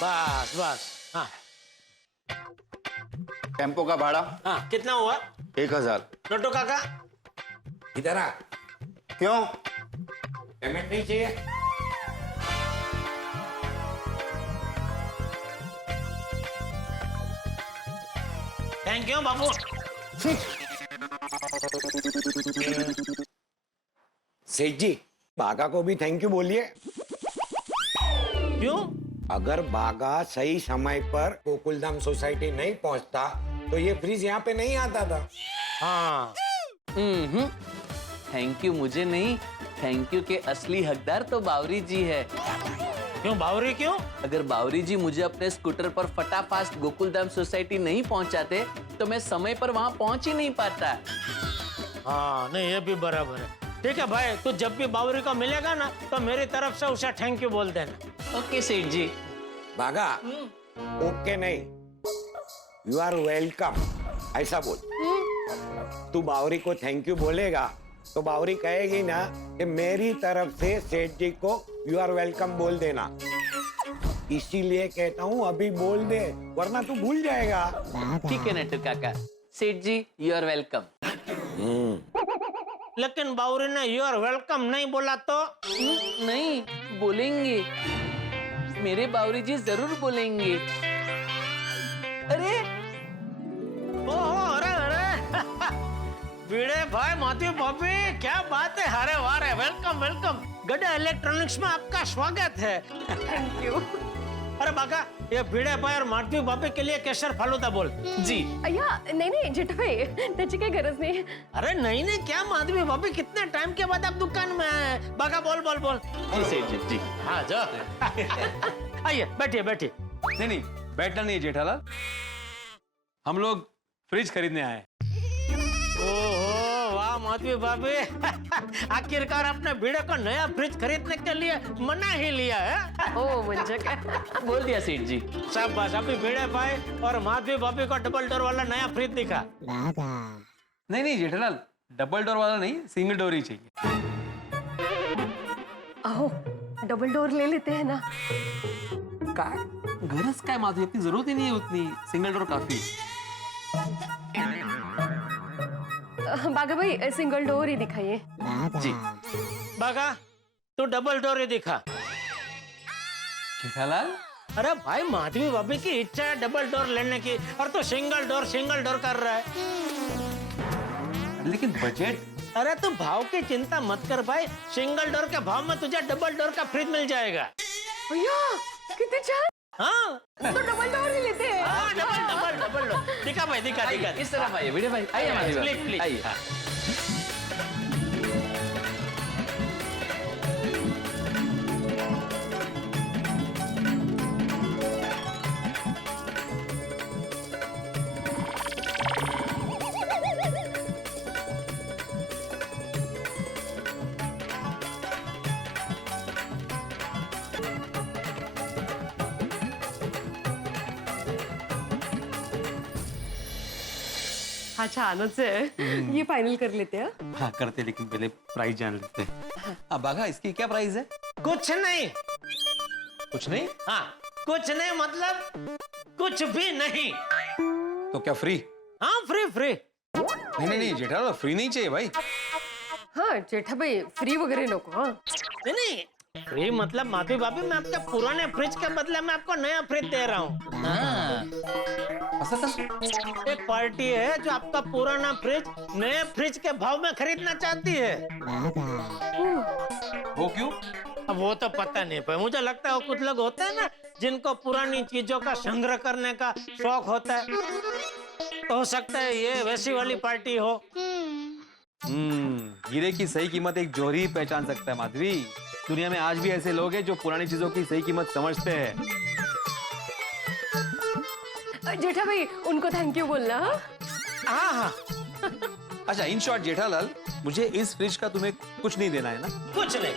बस बस। हाँ टेम्पो का भाड़ा? हाँ कितना हुआ? 1000। नट्टू काका इधर आ। क्यों? पेमेंट नहीं चाहिए? थैंक यू बाबू। सेठ जी बागा को भी थैंक यू बोलिए। क्यों? अगर बागा सही समय पर गोकुलधाम सोसाइटी नहीं पहुंचता तो ये फ्रिज यहाँ पे नहीं आता था। हाँ। थैंक यू मुझे नहीं, थैंक यू के असली हकदार तो बावरी जी है। क्यों बावरी क्यों? अगर बावरी जी मुझे अपने स्कूटर पर फटाफास्ट गोकुलधाम सोसाइटी नहीं पहुंचाते तो मैं समय पर वहां पहुंच ही नहीं पाता। हाँ नहीं ये भी बराबर है। ठीक है भाई, तू जब भी बावरी को मिलेगा ना तो मेरी तरफ से उसे थैंक यू बोल देना। ओके सेठ जी। भागा ओके नहीं, यू आर वेलकम ऐसा बोल। तू बावरी को थैंक यू बोलेगा तो बावरी कहेगी ना कि मेरी तरफ से सेठ जी को यू आर वेलकम बोल देना। इसीलिए कहता हूँ अभी बोल दे, वरना तू भूल जाएगा। ठीक है नट्टू काका। सेठ जी यू आर वेलकम। लेकिन बावरी ने यू आर वेलकम नहीं बोला तो? नहीं बोलेंगे, मेरे बावरी जी जरूर बोलेंगे। अरे ओहो, अरे अरे भिड़े भाई, माधवी भाभी, क्या बात है, अरे वाह रे, वेलकम वेलकम। गड्ढा इलेक्ट्रॉनिक्स में आपका स्वागत है। Thank you. अरे बाका, ये भिड़े भाई और माधवी भाभी के लिए केसर फालूदा बोल। जी। अय्या नाही नाही जेठा भाई त्याची काही गरज नाही। अरे नहीं नहीं, क्या माधवी भाभी, कितने टाइम के बाद आप दुकान में आए? बाका बोल बोल बोल। जी सेठ जी, जी। हाँ जा। आइए बैठिए बैठिए। नहीं नहीं, बैठना नहीं है जेठालाल, हम लोग फ्रिज खरीदने आए। ओहो वाह माधवी भाभी, आखिरकार अपने भिड़े को नया फ्रिज खरीदने के लिए मना ही लिया है। हो म्हणजे काय? बोल दिया सेठ जी। शाबाश, अभी भिड़े भाई और माधवी भाभी को डबल डोर वाला नया फ्रिज दिखा। नहीं नहीं जेठालाल, डबल डोर वाला नहीं, सिंगल डोर ही चाहिए। अहो डबल डोर ले लेते हैं ना। काय गरज काय माधवी, इतनी जरूरत ही नहीं है उतनी, सिंगल डोर काफी। बागा भाई सिंगल डोर ही दिखाइए। जी। बागा तू डबल डोर ही दिखा। जेठालाल अरे भाई, माधवी भाभी की इच्छा है डबल डोर लेने की और तू सिंगल डोर कर रहा है। लेकिन बजट। अरे तू भाव की चिंता मत कर भाई, सिंगल डोर के भाव में तुझे डबल डोर का फ्रिज मिल जाएगा। भैया कितने छान। हाँ तो डबल डोर ही लेते हैं। हाँ, डबल डोर दिखा भाई, दिखा दिखा। इस तरफ आइए भिड़े भाई, आइए माधवी भाभी, प्लीज प्लीज। आइए। हाँ छानच है, ये फाइनल कर लेते हैं। हाँ करते, लेकिन पहले प्राइस जान लेते हैं। हाँ बाघा, इसकी क्या प्राइस है? कुछ नहीं। कुछ नहीं? हाँ कुछ नहीं मतलब कुछ भी नहीं। तो क्या फ्री? हाँ फ्री फ्री। नहीं नहीं नहीं जेठालाल, फ्री नहीं चाहिए भाई। हाँ जेठा भाई फ्री वगैरह नको। हाँ नहीं नहीं, फ्री मतलब माधवी भाभी, मैं आपके पुराने फ्रिज के बदले में आपको नया फ्रिज दे रहा हूँ। एक पार्टी है जो आपका पुराना फ्रिज नए फ्रिज के भाव में खरीदना चाहती है। वो क्यों? अब वो तो पता नहीं पर मुझे लगता है कुछ लोग होते हैं ना जिनको पुरानी चीजों का संग्रह करने का शौक होता है, तो हो सकता है ये वैसी वाली पार्टी हो। हीरे की सही कीमत एक जौहरी ही पहचान सकता है माधवी। दुनिया में आज भी ऐसे लोग हैं जो पुरानी चीजों की सही कीमत समझते हैं। जेठा भाई उनको थैंक यू बोलना। हाँ हाँ। अच्छा इन शॉर्ट जेठालाल, मुझे इस फ्रिज का तुम्हें कुछ नहीं देना है ना? कुछ नहीं।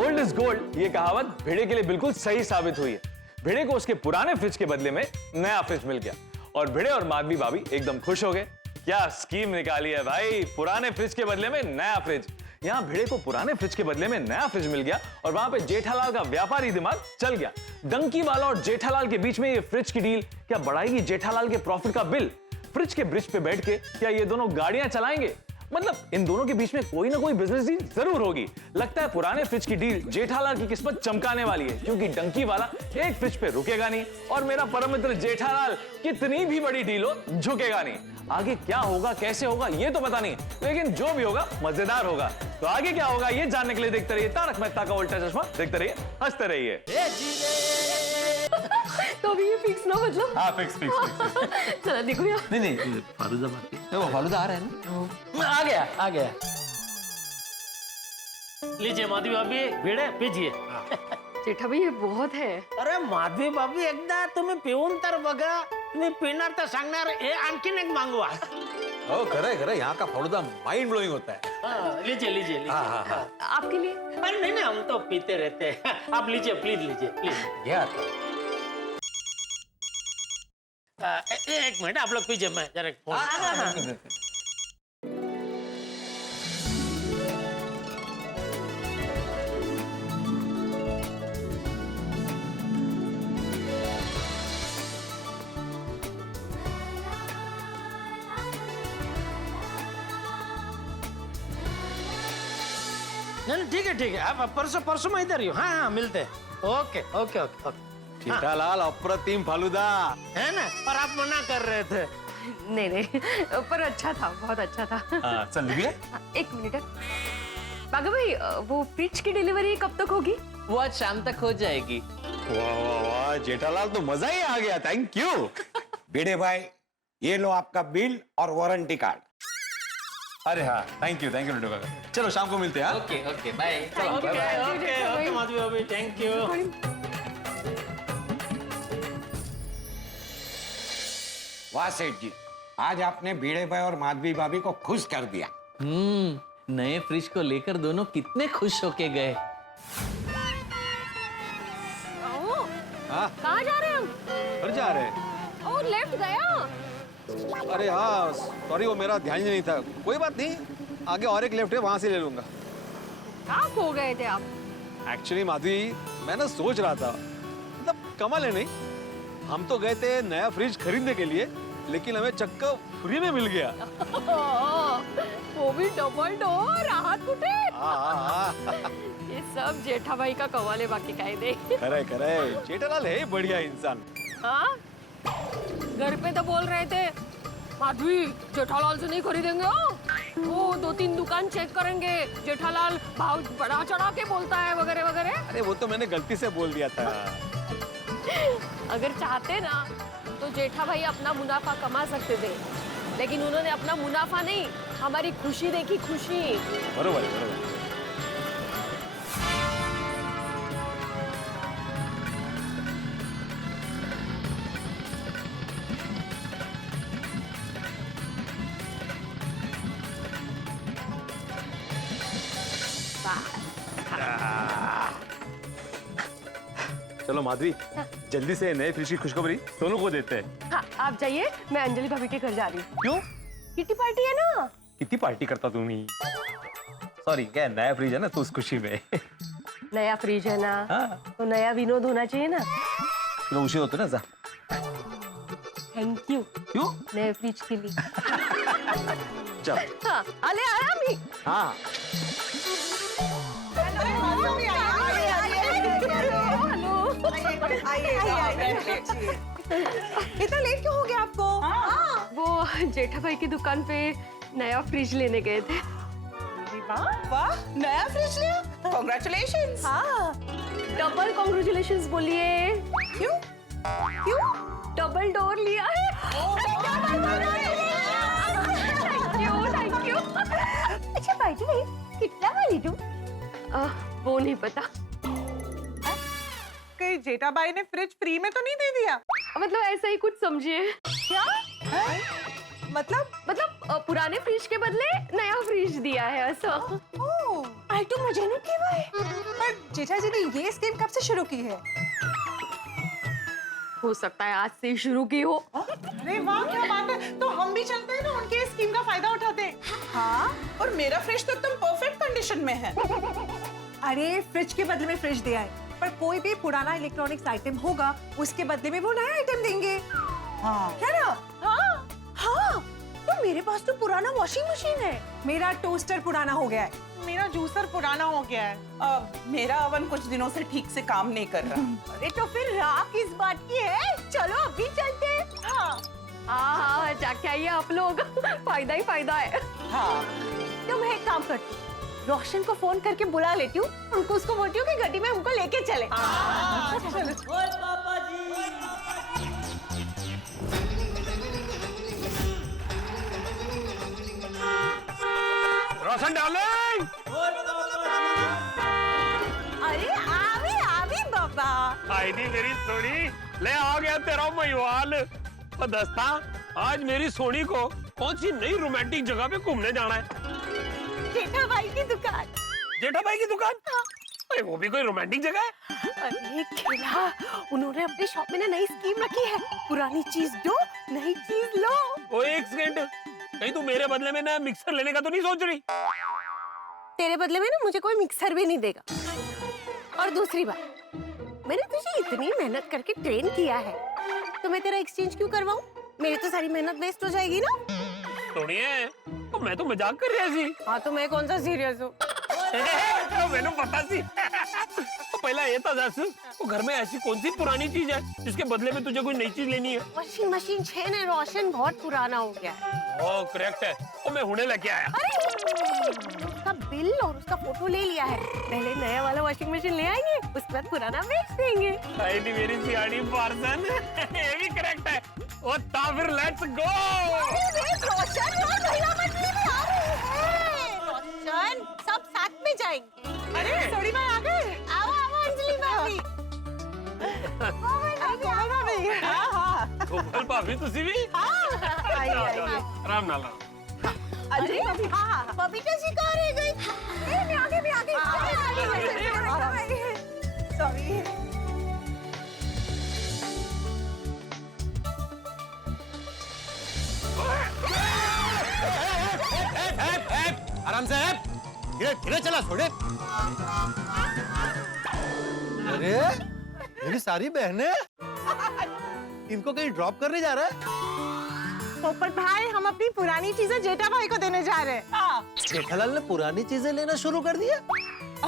ओल्ड इज गोल्ड, ये कहावत भिड़े के लिए बिल्कुल सही साबित हुई है। भिड़े को उसके पुराने फ्रिज के बदले में नया फ्रिज मिल गया और भिड़े और माधवी भाभी एकदम खुश हो गए। क्या स्कीम निकाली है भाई, पुराने फ्रिज के बदले में नया फ्रिज। यहाँ भिड़े को पुराने फ्रिज के बदले में नया फ्रिज मिल गया और वहां पे जेठालाल का व्यापारी दिमाग चल गया। डंकी वाला और जेठालाल के बीच में ये फ्रिज की डील क्या बढ़ाएगी जेठालाल के प्रॉफिट का बिल? फ्रिज के ब्रिज पे बैठ के क्या ये दोनों गाड़ियां चलाएंगे? मतलब इन दोनों के बीच में कोई ना कोई बिजनेस डील जरूर होगी। लगता है पुराने फ्रिज की डील जेठालाल की किस्मत चमकाने वाली है, क्योंकि डंकी वाला एक फ्रिज पे रुकेगा नहीं और मेरा परम मित्र जेठालाल कितनी भी बड़ी डील हो झुकेगा नहीं। आगे क्या होगा कैसे होगा ये तो पता नहीं, लेकिन जो भी होगा मजेदार होगा। तो आगे क्या होगा ये जानने के लिए देखते रहिए तारक मेहता का उल्टा चश्मा, देखते रहिए हंसते रहिए। तो अभी ये फिक्स ना मतलब? हाँ फिक्स फिक्स। चला देखो यार। नहीं नहीं फालूदा बाकी, वो फालूदा आ रहा है ना? आ गया आ गया। लीजिए माधवी भाभी, भिड़े पीजिए। जेठा भाई ये बहुत है। अरे माधवी भाभी एकदा तुम्ही पिऊन तर बघा, तुम्ही पिणार तर सांगणार हे आणखीन एक मागवा। ओ करे करे, यहाँ का फालूदा माइंड ब्लोइंग होता है। हाँ, लीजिए लीजिए लीजिए। हाँ, हाँ। आपके लिए? अरे नहीं नहीं, हम तो पीते रहते हैं। आप लीजिए प्लीज, लीजिए प्लीज। एक मिनट, आप लोग पीजिए, मैं जरा फोन। नहीं ठीक है ठीक है, आप परसों मैं इधर ही हूँ। हाँ हाँ, मिलते हैं। Okay okay okay okay. Jethalal अप्रतिम फालूदा है ना, और आप मना कर रहे थे। नहीं नहीं, पर अच्छा था, बहुत अच्छा था। चल लिए। एक मिनट, बागा भाई वो फ्रिज की डिलीवरी कब तक होगी? वो आज शाम तक हो जाएगी। वाह वाह वाह, जेठालाल तो मजा ही आ गया, थैंक यू। भिड़े भाई, ये लो आपका बिल और वारंटी कार्ड। अरे हाँ, थैंक यू लड्डू काका। चलो शाम को मिलते हैं। Okay okay, bye. Okay Madhavi भाभी, थैंक यू। वाह सेठ जी, आज आपने भिड़े भाई और माधवी भाभी को खुश कर दिया। नए फ्रिज को लेकर दोनों कितने खुश होके गए। कहाँ जा रहे हैं हम? घर जा रहे हैं। ओ, लेफ्ट गया। अरे हाँ, सॉरी, वो मेरा ध्यान ही नहीं था। कोई बात नहीं, आगे और एक लेफ्ट है, वहां से ले लूंगा। कहाँ खो गए थे आप? एक्चुअली माधवी, मैं ना सोच रहा था, मतलब कमाल है नहीं, हम तो गए थे नया फ्रिज खरीदने के लिए, लेकिन हमें चक्कर फ्री में मिल गया। वो भी डबल डोर, राहत कुठे? हाँ। ये सब जेठा भाई का कमाल है, बाकी काय दे। करे करे, जेठालाल है बढ़िया इंसान। हाँ? घर पे तो बोल रहे थे माधवी जेठालाल से नहीं खरीदेंगे, वो 2-3 दुकान चेक करेंगे, जेठालाल भाव बढ़ा चढ़ा के बोलता है वगैरह वगैरह। अरे वो तो मैंने गलती से बोल दिया था। अगर चाहते ना तो जेठा भाई अपना मुनाफा कमा सकते थे, लेकिन उन्होंने अपना मुनाफा नहीं, हमारी खुशी देखी, खुशी। बरोबर है, बरोबर। चलो माधवी, जल्दी से नए फ्रिज की खुशखबरी सोनू को देते हैं। हाँ, आप जाइए, मैं अंजलि भाभी के घर जा रही हूँ। क्यों? किटी पार्टी है ना। कितनी पार्टी करता तुम्ही? सॉरी, क्या नया फ्रिज है ना, तो उस खुशी में। नया फ्रिज है ना, हाँ। तो नया विनोद होना चाहिए ना। तो उसी होते ना जा। Thank you. क्यों? नए फ्रिज के लिए। चल। हाँ, आले आया मी। हाँ। इतना लेट क्यों हो गया आपको? वो जेठा भाई की दुकान पे नया फ्रिज लेने गए थे। वाह, नया फ्रिज लिया? Congratulations। हाँ, डबल कॉन्ग्रेचुलेशंस बोलिए। क्यों? क्यों? डबल डोर लिया है। Thank you. अच्छा बाजी भाई, कितना वाली तुम? वो नहीं पता। कहीं जेठाबाई ने फ्रिज फ्री में तो नहीं दे दिया? मतलब ऐसा ही कुछ समझिए। क्या? मतलब पुराने फ्रिज के बदले नया फ्रिज दिया है ऐसा। ओह, आई तो मुझे नहीं केवा। पर जेठा जी ने ये स्कीम कब से शुरू की है? हो सकता है आज से ही शुरू की हो। अरे वाह, क्या बात है। तो हम भी चलते हैं ना, उनके स्कीम का फायदा उठाते हैं। हाँ, और मेरा फ्रिज तो एकदम परफेक्ट कंडीशन में है। अरे फ्रिज के बदले में फ्रिज दिया है, पर कोई भी पुराना इलेक्ट्रॉनिक्स आइटम होगा, उसके बदले में वो नया आइटम देंगे। हाँ। है ना? हाँ। हाँ, तो मेरे पास तो पुराना वॉशिंग मशीन है। मेरा टोस्टर पुराना हो गया है। मेरा जूसर पुराना हो गया है। मेरा ओवन कुछ दिनों से ठीक से काम नहीं कर रहा। अरे तो फिर राह किस बात की है? चलो अभी चलते हैं। हाँ हाँ, जाके आइए आप लोग। फायदा ही फायदा है। हाँ, तुम एक काम करती, रोशन को फोन करके बुला लेती हूँ, उनको उसको बोलती हूँ कि गाड़ी में हमको लेके चले। रोशन डार्लिंग। अरे आवी आवी बाबा। आई नी मेरी सोनी, ले आ गया तेरा महिवाल। दस्ता, आज मेरी सोनी को कौन सी नई रोमांटिक जगह पे घूमने जाना है? जेठा भाई की दुकान। जेठा भाई की दुकान? अरे वो भी कोई रोमांटिक जगह है? अरे खेला, उन्होंने अपने शॉप में ना नई स्कीम रखी है, पुरानी चीज दो नई चीज लो। ओ एक सेकंड, कहीं तू मेरे बदले में नया मिक्सर लेने का तो नहीं सोच रही? तेरे बदले में ना मुझे कोई मिक्सर भी नहीं देगा। और दूसरी बात, मैंने तुझे इतनी मेहनत करके ट्रेन किया है, तो मैं तेरा एक्सचेंज क्यों करवाऊं? मेरी तो सारी मेहनत वेस्ट हो जाएगी ना। सुनिए, तो मैं तो मजाक कर रही थी। हाँ तो मैं कौन सा सीरियस हूँ? तो मैंने पता सी। तो पहला ये था दस, तो घर में ऐसी कौन सी पुरानी चीज है जिसके बदले में तुझे कोई नई चीज लेनी है? वॉशिंग मशीन 6 ने रोशन बहुत पुराना हो गया है। ओ करेक्ट है, तो मैं हुने लेके आया। अरे उसका बिल और उसका फोटो ले लिया है, पहले नया वाला वॉशिंग मशीन ले आएंगे, उसके बाद पुराना बेच देंगे। नहीं मेरी सियानी पार्सन, ये भी करेक्ट है। ओ ता फिर लेट्स गो। रोशन सब साथ में जाएंगे। अरे सोडी भाई आ गए। आओ आओ अंजलि भाभी। गोपाल भाभी तुसी भी? राम नाला। अरे हाँ बबीता जी कहाँ रह गई? मैं आगे सॉरी। आराम से है, धीरे धीरे चला छोड़े। अरे मेरी सारी बहनें, इनको कहीं ड्रॉप करने जा रहा है? पोपट भाई हम अपनी पुरानी चीजें जेठा भाई को देने जा रहे हैं। जेठालाल ने पुरानी चीजें लेना शुरू कर दिया?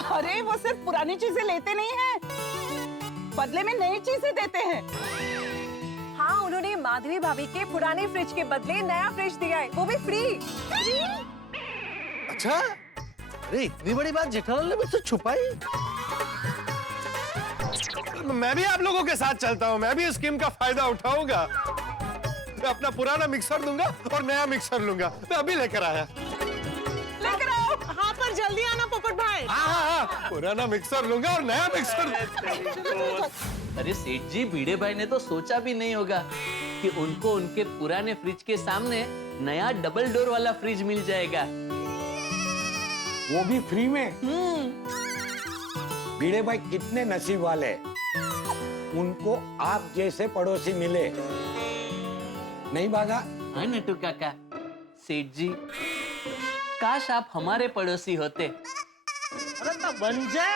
अरे वो सिर्फ पुरानी चीजें लेते नहीं हैं, बदले में नई चीजें देते हैं। हाँ उन्होंने माधवी भाभी के पुराने फ्रिज के बदले नया फ्रिज दिया है, वो भी फ्री। अच्छा, अरे इतनी बड़ी बात जेठालाल ने मुझसे छुपाई। मैं भी आप लोगों के साथ चलता हूँ, मैं भी इस स्कीम का फायदा उठाऊंगा। मैं अपना पुराना मिक्सर दूंगा और नया मिक्सर लूंगा। मैं अभी लेकर आया। लेकर आओ। हाँ पर जल्दी आना पोपट भाई। हाँ, पुराना मिक्सर लूंगा और नया मिक्सर। अरे सेठ जी, भिड़े भाई ने तो सोचा भी नहीं होगा कि उनको उनके पुराने फ्रिज के सामने नया डबल डोर वाला फ्रिज मिल जाएगा, वो भी फ्री में। भिड़े भाई कितने नसीब वाले, उनको आप जैसे पड़ोसी मिले। नहीं भागा? हाँ नटू काका, सेठ जी काश आप हमारे पड़ोसी होते। अरे तो बन जा।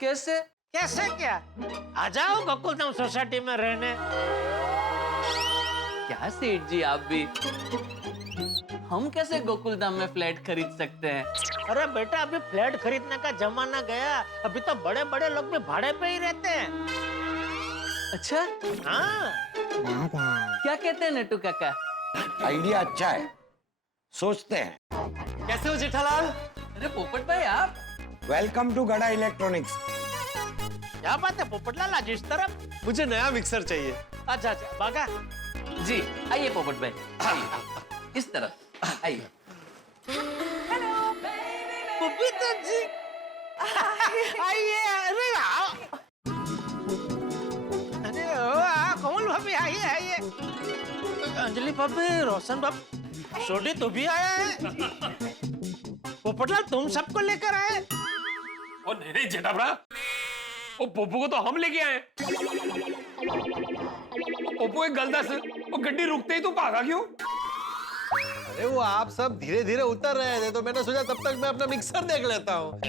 कैसे? कैसे क्या? आ जाओ गोकुलधाम सोसाइटी में रहने। क्या सेठ जी आप भी? हम कैसे गोकुलधाम में फ्लैट खरीद सकते हैं? अरे बेटा अभी फ्लैट खरीदने का जमाना गया, अभी तो बड़े बड़े लोग भी भाड़े पे ही रहते हैं। अच्छा? हाँ। क्या कहते हैं नटू काका? आइडिया अच्छा है, सोचते हैं। कैसे हो जेठालाल? अरे पोपट भाई आप? वेलकम टू गड़ा इलेक्ट्रॉनिक्स। क्या बात है पोपटलाल, आज इस तरफ? मुझे नया मिक्सर चाहिए। अच्छा अच्छा बागा जी आइए पोपट भाई, आइए इस तरफ आइए। बबीता जी आइए। अरे आओ। अरे ओ कमल भाभी आइए आइए। अंजलि भाभी, रोशन बाबू, सोडी तो भी आया है। पोपटलाल तुम सबको लेकर आए? ओ नहीं जेठा भरा, ओ पोपू को तो हम लेके आए। पोपू एक गलदा से, वो गड्डी रुकते ही तू भागा क्यों? अरे वो आप सब धीरे धीरे उतर रहे थे, तो मैंने सोचा तब तक मैं अपना मिक्सर देख लेता हूँ।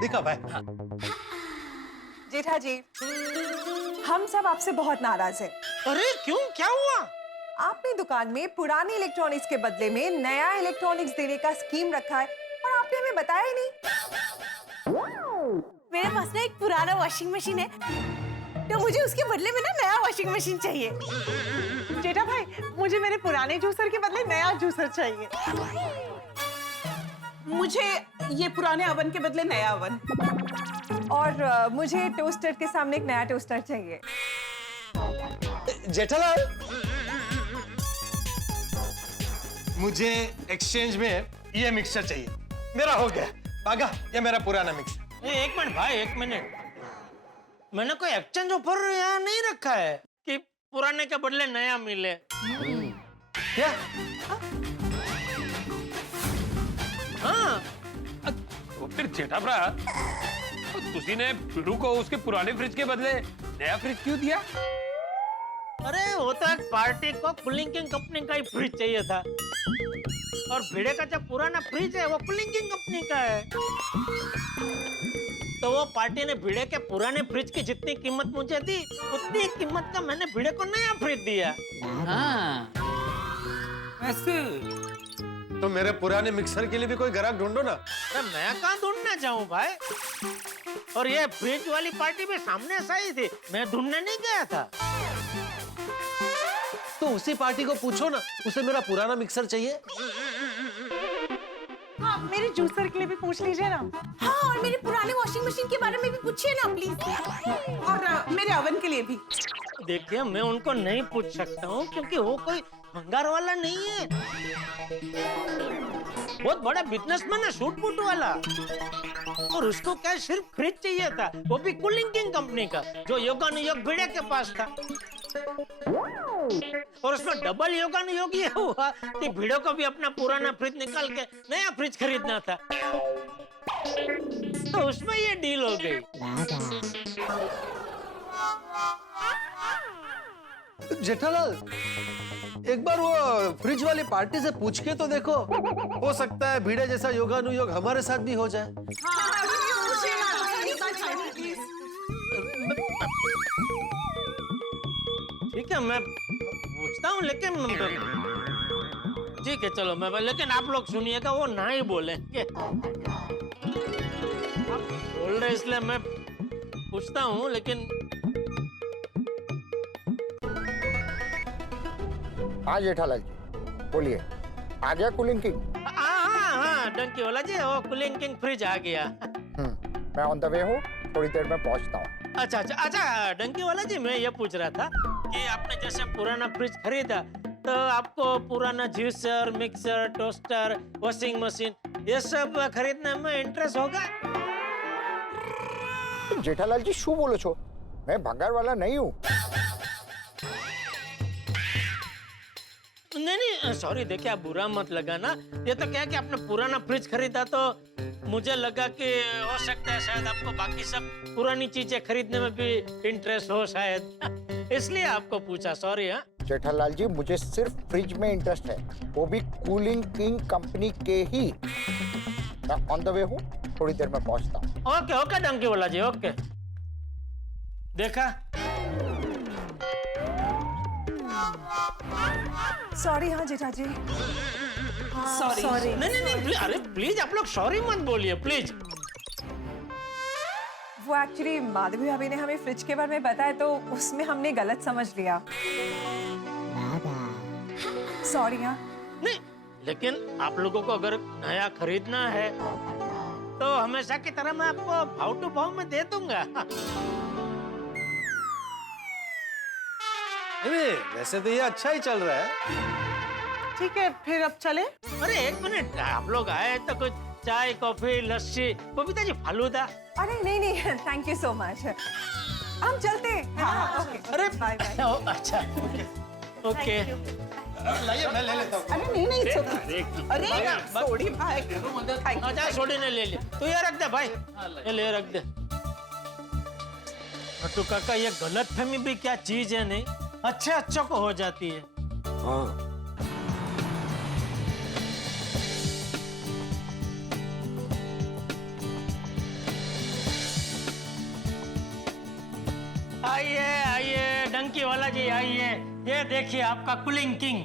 दिखा भाई। जेठा जी, हम सब आपसे बहुत नाराज हैं। अरे क्यों, क्या हुआ? आपने दुकान में पुरानी इलेक्ट्रॉनिक्स के बदले में नया इलेक्ट्रॉनिक्स देने का स्कीम रखा है और आपने हमें बताया ही नहीं। मेरे पास ना एक पुराना वॉशिंग मशीन है, तो मुझे उसके बदले में ना नया वॉशिंग मशीन चाहिए। जेठा भाई, मुझे मेरे पुराने जूसर के बदले नया जूसर चाहिए। मुझे ये पुराने अवन के बदले नया अवन। और मुझे टोस्टर के सामने एक नया टोस्टर चाहिए। जेठालाल, मुझे एक्सचेंज में ये मिक्सर चाहिए। मेरा हो गया बागा, ये मेरा पुराना मिक्सर। एक मिनट भाई, एक मिनट। मैंने कोई एक्सचेंज ऑफर यहाँ नहीं रखा है कि पुराने के बदले नया मिले। क्या? हाँ। तो फिर जेठा भरा, तुसी ने बिड़ू को उसके पुराने फ्रिज के बदले नया फ्रिज क्यों दिया? अरे वो तो एक पार्टी को कूलिंग किंग कंपनी का ही फ्रिज चाहिए था, और भिड़े का जो पुराना फ्रिज है वो कूलिंग किंग कंपनी का है। तो वो पार्टी ने भिड़े के पुराने फ्रिज की जितनी कीमत मुझे दी, उतनी कीमत का मैंने भिड़े को नया फ्रिज दिया। हाँ। ऐसे तो मेरे पुराने मिक्सर के लिए भी कोई ग्राहक ढूंढो ना। अरे मैं कहाँ ढूंढना चाहूँ भाई, और ये फ्रिज वाली पार्टी भी सामने से आई थी, मैं ढूंढने नहीं गया था। तो उसी पार्टी को पूछो ना, उसे मेरा पुराना मिक्सर चाहिए। हाँ, मेरे जूसर के लिए भी पूछ लीजिए ना। हाँ, और मेरे पुराने वॉशिंग मशीन के बारे में भी पूछिए ना प्लीज। और मेरे ओवन के लिए भी। देखिए मैं उनको नहीं पूछ सकता हूँ क्योंकि वो कोई भंगार वाला नहीं है, बहुत बड़ा बिजनेसमैन है, सूट बूट वाला। और उसको क्या सिर्फ फ्रिज चाहिए था, वो भी कूलिंग किंग कंपनी का, जो योगानुयोग भिड़े के पास था। और उसमें डबल योगानुयोग ये हुआ कि भिड़े को भी अपना पुराना फ्रिज निकाल के नया फ्रिज खरीदना था, तो उसमें ये डील हो गई। जेठालाल, एक बार वो फ्रिज वाली पार्टी से पूछ के तो देखो, हो सकता है भिड़े जैसा योगानुयोग हमारे साथ भी हो जाए। ठीक है मैं पूछता हूँ, लेकिन ठीक है चलो मैं, लेकिन आप लोग सुनिएगा, वो ना ही बोलेंगे। आप बोल रहे इसलिए मैं पूछता हूँ, लेकिन हाँ जेठालाल जी बोलिए, आ गया कूलिंग किंग? हाँ डंकी वाला जी, वो कूलिंग किंग फ्रिज आ गया। मैं ऑन द वे हूँ, थोड़ी देर में पहुँचता हूँ। अच्छा डंकी वाला जी, मैं ये पूछ रहा था कि आपने जैसे पुराना फ्रिज खरीदा, तो आपको पुराना juicer, mixer, toaster, washing machine ये सब खरीदने में इंटरेस्ट होगा? जेठालाल जी शू बोलो छो, मैं भंगार वाला नहीं हूँ। नहीं सॉरी, देखिए आप बुरा मत लगाना, ये तो क्या है कि आपने पुराना फ्रिज खरीदा, तो मुझे लगा कि हो सकता है शायद आपको बाकी सब पुरानी चीजें खरीदने में भी इंटरेस्ट हो शायद, इसलिए आपको पूछा। सॉरी। हाँ जेठालाल जी, मुझे सिर्फ फ्रिज में इंटरेस्ट है, वो भी कूलिंग किंग कंपनी के ही। मैं ऑन द वे हूँ, थोड़ी देर में पहुँचता हूँ। ओके डंकी वाला जी, ओके। देखा? सॉरी। हाँ जेठा जी, सॉरी। नहीं अरे प्लीज आप लोग सॉरी मत बोलिए प्लीज। वो एक्चुअली माधवी भाभी ने हमें फ्रिज के बारे में बताया, तो उसमें हमने गलत समझ लिया। सॉरी। हाँ नहीं, लेकिन आप लोगों को अगर नया खरीदना है तो हमेशा की तरह मैं आपको भाव टू भाव में दे दूंगा। वैसे तो ये अच्छा ही चल रहा है। ठीक है, फिर अब चले? अरे एक मिनट, आप लोग आए तो कुछ चाय, कॉफी, लस्सी, बबीता जी फालूदा। अरे नहीं, थैंक यू सो मच, हम चलते हैं। हाँ, ओके। अरे बाय बाय। अच्छा ओके, लाइए मैं ले लेता हूँ। अरे नहीं अरे सोडी भाई, अच्छा सोडी ने ले लिया, तो ये रख दे भाई, ये रख दे। नट्टू काका, ये गलतफहमी भी क्या चीज है, नहीं अच्छे को हो जाती है। हाँ आइए डंकी वाला जी, आइए, ये देखिए आपका कूलिंग किंग।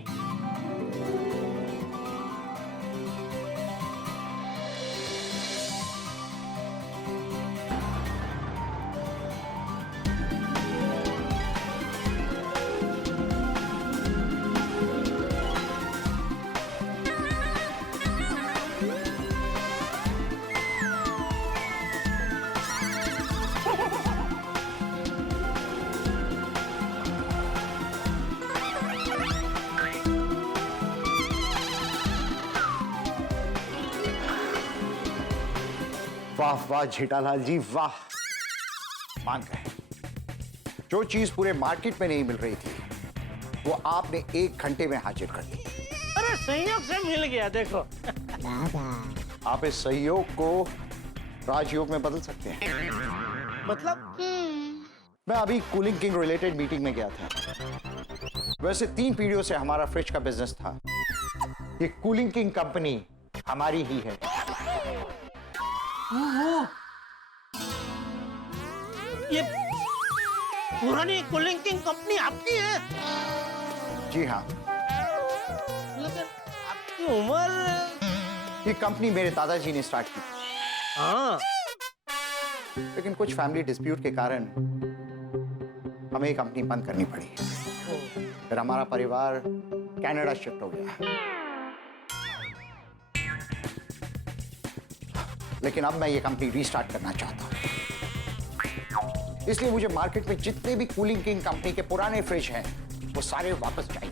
वाह वाह जेठालाल जी वाह, मान गए। जो चीज पूरे मार्केट में नहीं मिल रही थी वो आपने 1 घंटे में हाजिर कर दी। अरे संयोग से मिल गया, देखो। आप इस सहयोग को राजयोग में बदल सकते हैं। मतलब? मैं अभी कूलिंग किंग रिलेटेड मीटिंग में गया था। वैसे 3 पीढ़ियों से हमारा फ्रिज का बिजनेस था। ये कूलिंग किंग कंपनी हमारी ही है। ये पुरानी कूलिंग किंग कंपनी आपकी है? जी हाँ। लेकिन आपकी उम्र? ये कंपनी मेरे दादाजी ने स्टार्ट की। हाँ। लेकिन कुछ फैमिली डिस्प्यूट के कारण हमें ये कंपनी बंद करनी पड़ी। फिर हमारा परिवार कनाडा शिफ्ट हो गया। लेकिन अब मैं ये कंपनी रीस्टार्ट करना चाहता हूं। इसलिए मुझे मार्केट में जितने भी कूलिंग किंग कंपनी के पुराने फ्रिज हैं वो सारे वापस चाहिए।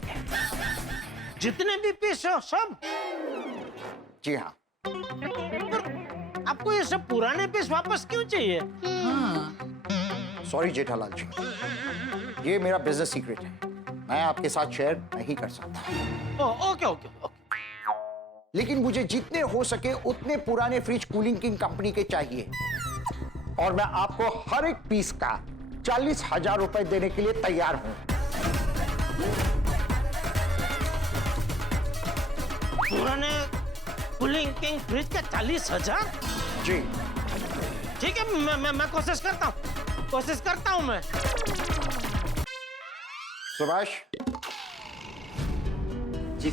जितने भी पीस हो सब? जी हाँ। आपको ये सब पुराने पीस वापस क्यों चाहिए? सॉरी जेठालाल जी, ये मेरा बिजनेस सीक्रेट है। मैं आपके साथ शेयर नहीं कर सकता। Okay okay okay. लेकिन मुझे जितने हो सके उतने पुराने फ्रिज कूलिंग किंग कंपनी के चाहिए, और मैं आपको हर एक पीस का 40,000 रुपए देने के लिए तैयार हूं। पुराने कूलिंग किंग फ्रिज का 40,000? जी ठीक है, मैं कोशिश करता हूं मैं। सुभाष जी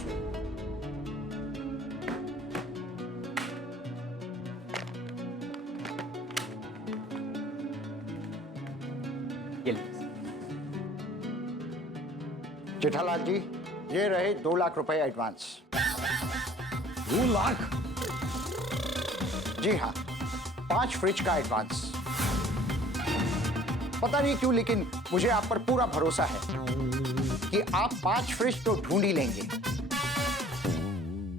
जेठालाल जी, ये रहे 2 लाख रुपए एडवांस। 2 लाख? जी हाँ, 5 फ्रिज का एडवांस। पता नहीं क्यों, लेकिन मुझे आप पर पूरा भरोसा है कि आप 5 फ्रिज तो ढूंढ ही लेंगे।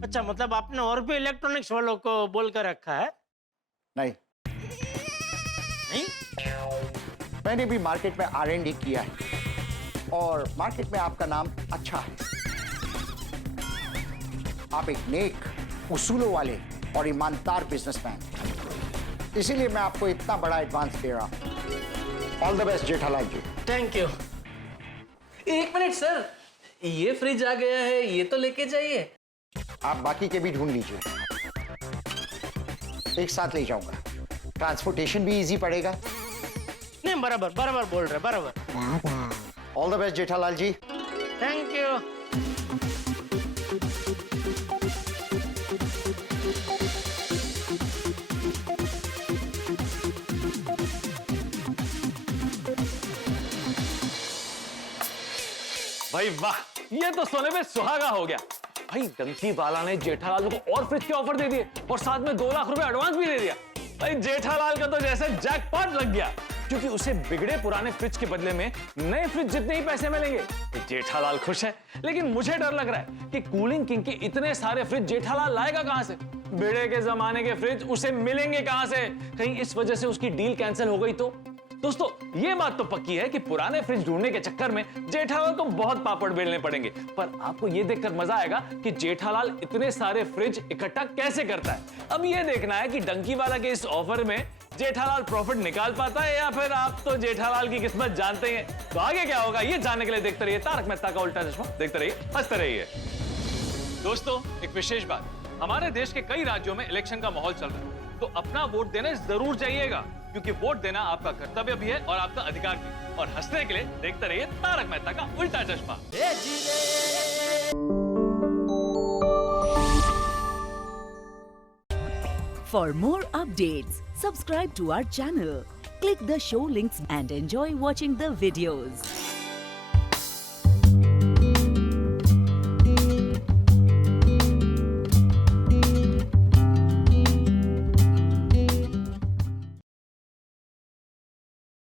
अच्छा, मतलब आपने और भी इलेक्ट्रॉनिक्स वालों को बोल कर रखा है? नहीं, मैंने भी मार्केट में R&D किया है और मार्केट में आपका नाम अच्छा है। आप एक नेक, उसूलों वाले और ईमानदार बिजनेसमैन, इसीलिए मैं आपको इतना बड़ा एडवांस दे रहा हूं। All the best Jethalal ji. Thank you. 1 minute sir, ये फ्रिज आ गया है, ये तो लेके जाइए। आप बाकी के भी ढूंढ लीजिए, एक साथ ले जाऊंगा। ट्रांसपोर्टेशन भी इजी पड़ेगा। नहीं, बराबर बोल रहे, बराबर। All the best Jethalal ji. Thank you. भाई वाह, ये तो सोने में सुहागा हो गया। भाई डंकी वाला ने जेठालाल को और फ्रिज के ऑफर दे दिए और साथ में 2 लाख रुपए एडवांस भी दे दिया। भाई जेठालाल का तो जैसे जैकपॉट लग गया, क्योंकि उसे बिगड़े पुराने फ्रिज के बदले में नए फ्रिज जितने ही पैसे मिलेंगे। जेठालाल खुश है, लेकिन मुझे डर लग रहा है कि कूलिंग किंग के इतने सारे फ्रिज जेठालाल लाएगा कहां से? बिगड़े के जमाने के फ्रिज उसे मिलेंगे कहां से? कहीं इस वजह से उसकी डील कैंसिल हो गई तो? दोस्तों, ये बात तो पक्की है कि पुराने फ्रिज ढूंढने के चक्कर में जेठालाल को बहुत पापड़ बेलने पड़ेंगे। पर आपको ये देखकर मजा आएगा कि जेठालाल इतने सारे फ्रिज इकट्ठा कैसे करता है। अब ये देखना है कि डंकी वाला के इस ऑफर में जेठालाल प्रॉफिट निकाल पाता है या फिर आप तो जेठालाल की किस्मत जानते हैं। तो आगे क्या होगा ये जानने के लिए देखते रहिए तारक मेहता का उल्टा चश्मा। देखते रहिए, हंसते रहिए। दोस्तों, एक विशेष बात, हमारे देश के कई राज्यों में इलेक्शन का माहौल चल रहा है, तो अपना वोट देने जरूर जाइएगा, क्योंकि वोट देना आपका कर्तव्य भी है और आपका अधिकार भी। और हंसने के लिए देखते रहिए तारक मेहता का उल्टा चश्मा। For more updates, subscribe to our channel, click the show links and enjoy watching the videos.